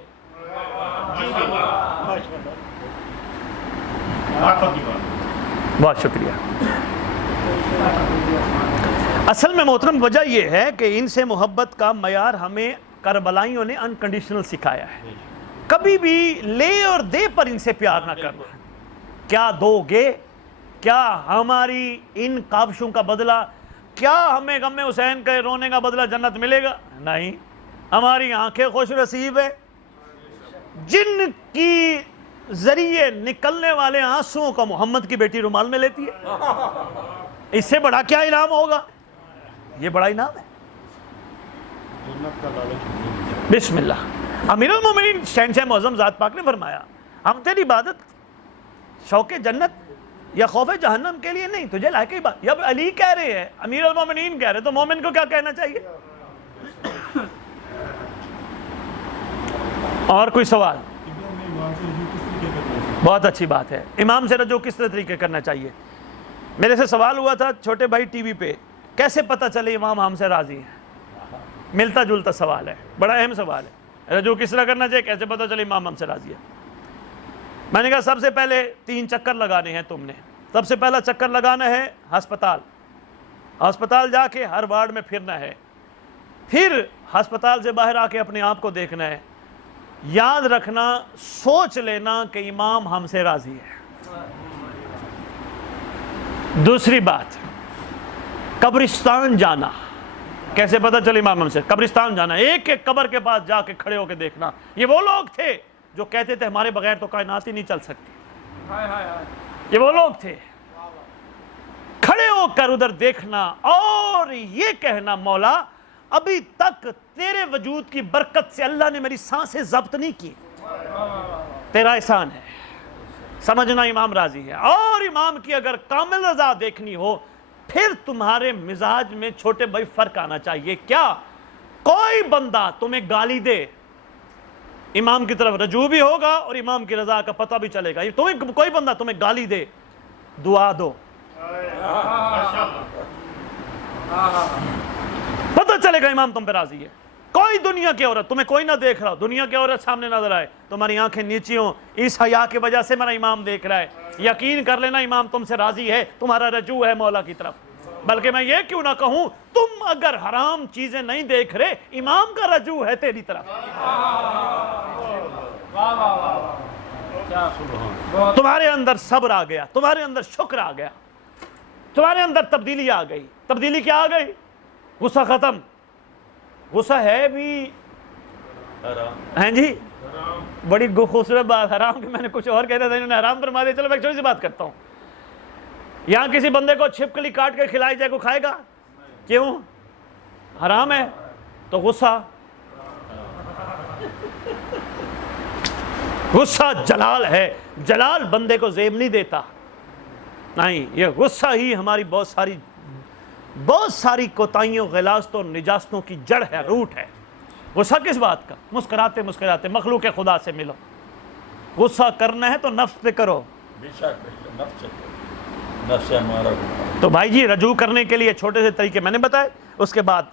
بہت شکریہ۔ اصل میں محترم وجہ یہ ہے کہ ان سے محبت کا معیار ہمیں کربلائیوں نے انکنڈیشنل سکھایا ہے، کبھی بھی لے اور دے پر ان سے پیار نہ کرنا۔ کیا دو گے؟ کیا ہماری ان کاوشوں کا بدلہ، کیا ہمیں غم حسین کے رونے کا بدلہ جنت ملے گا؟ نہیں، ہماری آنکھیں خوش نصیب ہیں جن کی ذریعے نکلنے والے آنسوؤں کا محمد کی بیٹی رومال میں لیتی ہے۔ اس سے بڑا کیا انعام ہوگا؟ یہ بڑا انعام ہے۔ بسم اللہ۔ امیر المومنین شہنشاہ معظم ذات پاک نے فرمایا ہم تیری عبادت شوق جنت یا خوف جہنم کے لیے نہیں، تجھے لائق بات۔ جب علی کہہ رہے ہیں، امیر المومنین کہہ رہے، تو مومن کو کیا کہنا چاہیے؟ اور کوئی سوال؟ بہت اچھی بات ہے، امام سے رجوع کس طریقے کرنا چاہیے؟ میرے سے سوال ہوا تھا چھوٹے بھائی ٹی وی پہ، کیسے پتہ چلے امام ہم سے راضی ہیں؟ ملتا جلتا سوال ہے، بڑا اہم سوال ہے، رجوع کس طرح کرنا چاہیے، کیسے پتہ چلے امام ہم سے راضی ہے؟ میں نے کہا سب سے پہلے 3 چکر لگانے ہیں تم نے۔ سب سے پہلا چکر لگانا ہے ہسپتال جا کے ہر وارڈ میں پھرنا ہے، پھر ہسپتال سے باہر آ کے اپنے آپ کو دیکھنا ہے، یاد رکھنا، سوچ لینا کہ امام ہم سے راضی ہے۔ دوسری بات، قبرستان جانا، کیسے پتہ چلے امام ہم سے؟ قبرستان جانا، ایک ایک قبر کے پاس جا کے کھڑے ہو کے دیکھنا۔ یہ وہ لوگ تھے جو کہتے تھے ہمارے بغیر تو کائنات ہی نہیں چل سکتی، یہ وہ لوگ تھے۔ کھڑے ہو کر ادھر دیکھنا اور یہ کہنا مولا ابھی تک تیرے وجود کی برکت سے اللہ نے میری سانسیں ضبط نہیں کی، تیرا احسان ہے۔ سمجھنا امام راضی ہے۔ اور امام کی اگر کامل رضا دیکھنی ہو، پھر تمہارے مزاج میں چھوٹے بھائی فرق آنا چاہیے۔ کیا کوئی بندہ تمہیں گالی دے، امام کی طرف رجوع بھی ہوگا اور امام کی رضا کا پتہ بھی چلے گا۔ کوئی بندہ تمہیں گالی دے، دعا دو، پتہ چلے گا امام تم پہ راضی ہے۔ کوئی دنیا کی عورت، تمہیں کوئی نہ دیکھ رہا ہو، دنیا کی عورت سامنے نظر آئے، تمہاری آنکھیں نیچی ہوں، اس حیا کی وجہ سے میرا امام دیکھ رہا ہے، یقین کر لینا امام تم سے راضی ہے، تمہارا رجوع ہے مولا کی طرف۔ بلکہ میں یہ کیوں نہ کہوں، تم اگر حرام چیزیں نہیں دیکھ رہے، امام کا رجوع ہے تیری طرف۔ تمہارے اندر صبر آ گیا، تمہارے اندر شکر آ گیا، تمہارے اندر تبدیلی آ گئی۔ تبدیلی کیا آ گئی؟ غصہ ختم۔ غصہ ہے بھی ہیں جی، بڑی خوبصورت بات، حرام کی میں نے کچھ اور کہتا تھا، انہوں نے حرام فرما دیا۔ چلو میں ایک چھوٹی سی بات کرتا ہوں، یہاں کسی بندے کو چھپکلی کاٹ کے کھلائی جائے، کو کھائے گا؟ کیوں؟ حرام ہے تو غصہ جلال ہے، جلال بندے کو زیب نہیں دیتا، نہیں، یہ غصہ ہی ہماری بہت ساری کوتاہیوں، غلاظتوں، نجاستوں کی جڑ ہے، روٹ ہے۔ غصہ کس بات کا؟ مسکراتے مسکراتے مخلوق خدا سے ملو۔ غصہ کرنا ہے تو نفس پہ کرو، تو بھائی جی رجوع کرنے کے لیے چھوٹے سے طریقے میں نے بتائے۔ اس کے بعد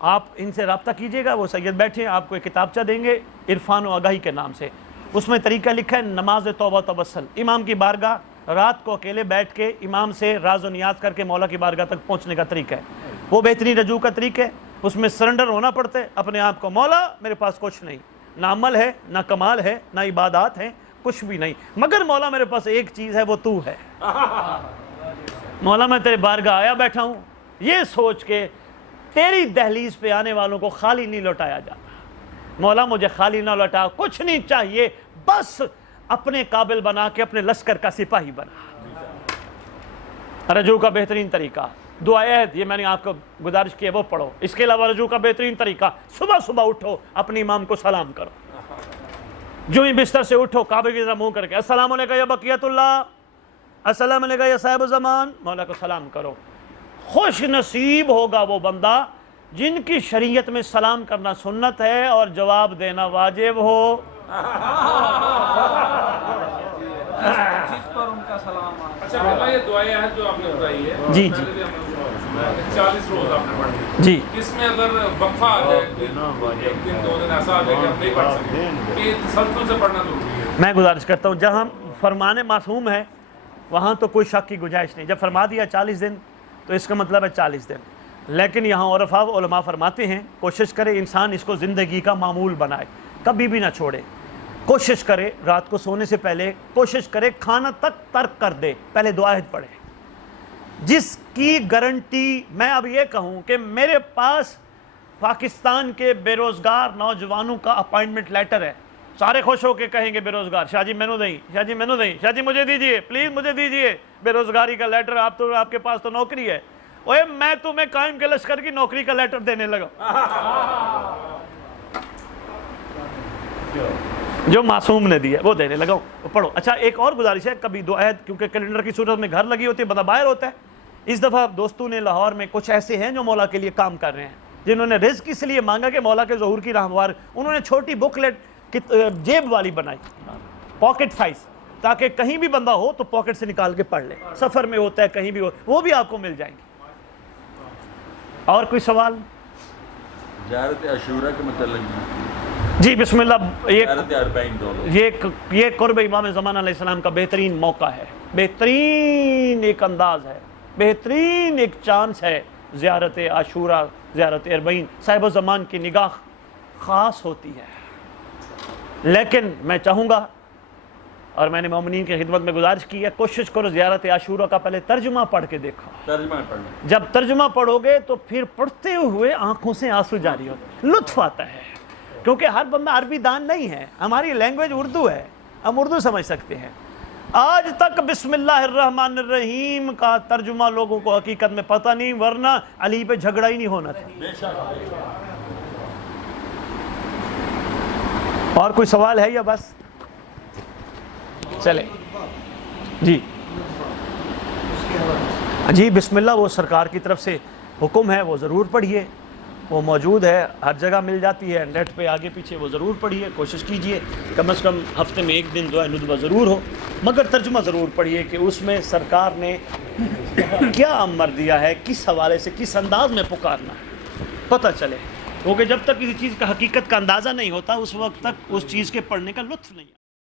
آپ ان سے رابطہ کیجئے گا، وہ سید بیٹھے ہیں، آپ کو ایک کتابچہ دیں گے عرفان و آگاہی کے نام سے، اس میں طریقہ لکھا ہے نماز توبہ توسل، امام کی بارگاہ رات کو اکیلے بیٹھ کے امام سے راز و نیاز کر کے مولا کی بارگاہ تک پہنچنے کا طریقہ ہے، وہ بہترین رجوع کا طریقہ ہے۔ اس میں سرنڈر ہونا پڑتا ہے اپنے آپ کو، مولا میرے پاس کچھ نہیں، نہ عمل ہے، نہ کمال ہے، نہ عبادات ہیں، کچھ بھی نہیں، مگر مولا میرے پاس ایک چیز ہے، وہ تو ہے۔ مولا میں تیرے بارگاہ آیا بیٹھا ہوں، یہ سوچ کے تیری دہلیز پہ آنے والوں کو خالی نہیں لوٹایا جاتا. مولا مجھے خالی نہ لوٹا, کچھ نہیں چاہیے, بس اپنے قابل بنا کے اپنے لشکر کا سپاہی بنا. رجوع کا بہترین طریقہ دعا عہد, یہ میں نے آپ کو گزارش کی ہے وہ پڑھو. اس کے علاوہ رجوع کا بہترین طریقہ صبح صبح اٹھو, اپنے امام کو سلام کرو. جو ہی بستر سے اٹھو کعبے کی طرح منہ کر کے السلام علیکم یا بقیت اللہ, السلام علیکم یا صاحب الزمان, مولا کو سلام کرو. خوش نصیب ہوگا وہ بندہ جن کی شریعت میں سلام کرنا سنت ہے اور جواب دینا واجب ہو. جس پر ان کا سلام. اچھا مولا یہ دعائیں ہیں جو آپ نے بتائی ہے, جی جی پہلے بھی ہم نے سنا ہے, 40 روز آپ نے پڑھی, جی. اس میں اگر وقفہ آ جائے, ایک دن دو دن ایسا آ جائے کہ ہم نہیں پڑھ سکتے, کہ تسلسل سے پڑھنا ضروری ہے. میں گزارش کرتا ہوں جہاں فرمان معصوم ہے وہاں تو کوئی شک کی گنجائش نہیں. جب فرما دیا 40 دن تو اس کا مطلب ہے 40 دن. لیکن یہاں عرفاء و علماء فرماتے ہیں کوشش کرے انسان اس کو زندگی کا معمول بنائے, کبھی بھی نہ چھوڑے. کوشش کرے رات کو سونے سے پہلے کوشش کرے کھانا تک ترک کر دے, پہلے دعا عہد پڑھے. جس کی گارنٹی میں اب یہ کہوں کہ میرے پاس پاکستان کے بے روزگار نوجوانوں کا اپائنٹمنٹ لیٹر ہے, سارے خوش ہو کے کہیں گے بے روزگار, شاہ جی مینو دیں, شاہ جی مینو دیں, شاہ جی مجھے دیجئے, پلیز مجھے دیجئے بے روزگاری کا لیٹر, آپ کے پاس تو نوکری ہے. اوے میں تمہیں قائم کے لشکر کی نوکری کا لیٹر دینے لگا جو معصوم نے دیا وہ دینے لگا ہوں. پڑھو. اچھا ایک اور گزارش ہے, کبھی دعا عہد کیونکہ کیلنڈر کی صورت میں گھر لگی ہوتی ہے, بندہ باہر ہوتا ہے. اس دفعہ دوستوں نے لاہور میں کچھ ایسے ہیں جو مولا کے لیے کام کر رہے ہیں, جنہوں نے رزق اس لیے مانگا کہ مولا کے ظہور کی راہموار, انہوں نے چھوٹی بکلیٹ جیب والی بنائی, پاکٹ سائز, تاکہ کہیں بھی بندہ ہو تو پاکٹ سے نکال کے پڑھ لے, سفر میں ہوتا ہے کہیں بھی ہو, وہ بھی آپ کو مل جائیں گے. اور کوئی سوال؟ زیارت عاشورہ کے متعلق جی بسم اللہ. زیارت اربعین دونوں یہ قرب امام زمان علیہ السلام کا بہترین موقع ہے, بہترین ایک انداز ہے, بہترین ایک چانس ہے. زیارت عاشورہ, زیارت اربعین, صاحب الزمان کی نگاہ خاص ہوتی ہے. لیکن میں چاہوں گا اور میں نے مومنین کی خدمت میں گزارش کی ہے, کوشش کرو زیارت عاشورہ کا پہلے ترجمہ پڑھ کے دیکھو. ترجمہ پڑھنا, جب ترجمہ پڑھو گے تو پھر پڑھتے ہوئے آنکھوں سے آنسو جاری ہوتے, لطف آتا ہے. کیونکہ ہر بندہ عربی دان نہیں ہے, ہماری لینگویج اردو ہے, ہم اردو سمجھ سکتے ہیں. آج تک بسم اللہ الرحمن الرحیم کا ترجمہ لوگوں کو حقیقت میں پتہ نہیں, ورنہ علی پہ جھگڑا ہی نہیں ہونا تھا. اور کوئی سوال ہے یا بس چلے؟ جی جی بسم اللہ, وہ سرکار کی طرف سے حکم ہے, وہ ضرور پڑھیے, وہ موجود ہے, ہر جگہ مل جاتی ہے نیٹ پہ, آگے پیچھے, وہ ضرور پڑھیے. کوشش کیجئے کم از کم ہفتے میں ایک دن دعائے ندبہ ضرور ہو, مگر ترجمہ ضرور پڑھیے کہ اس میں سرکار نے کیا امر دیا ہے, کس حوالے سے, کس انداز میں پکارنا ہے, پتہ چلے. کیونکہ جب تک کسی چیز کا حقیقت کا اندازہ نہیں ہوتا اس وقت تک اس چیز کے پڑھنے کا لطف نہیں آتا.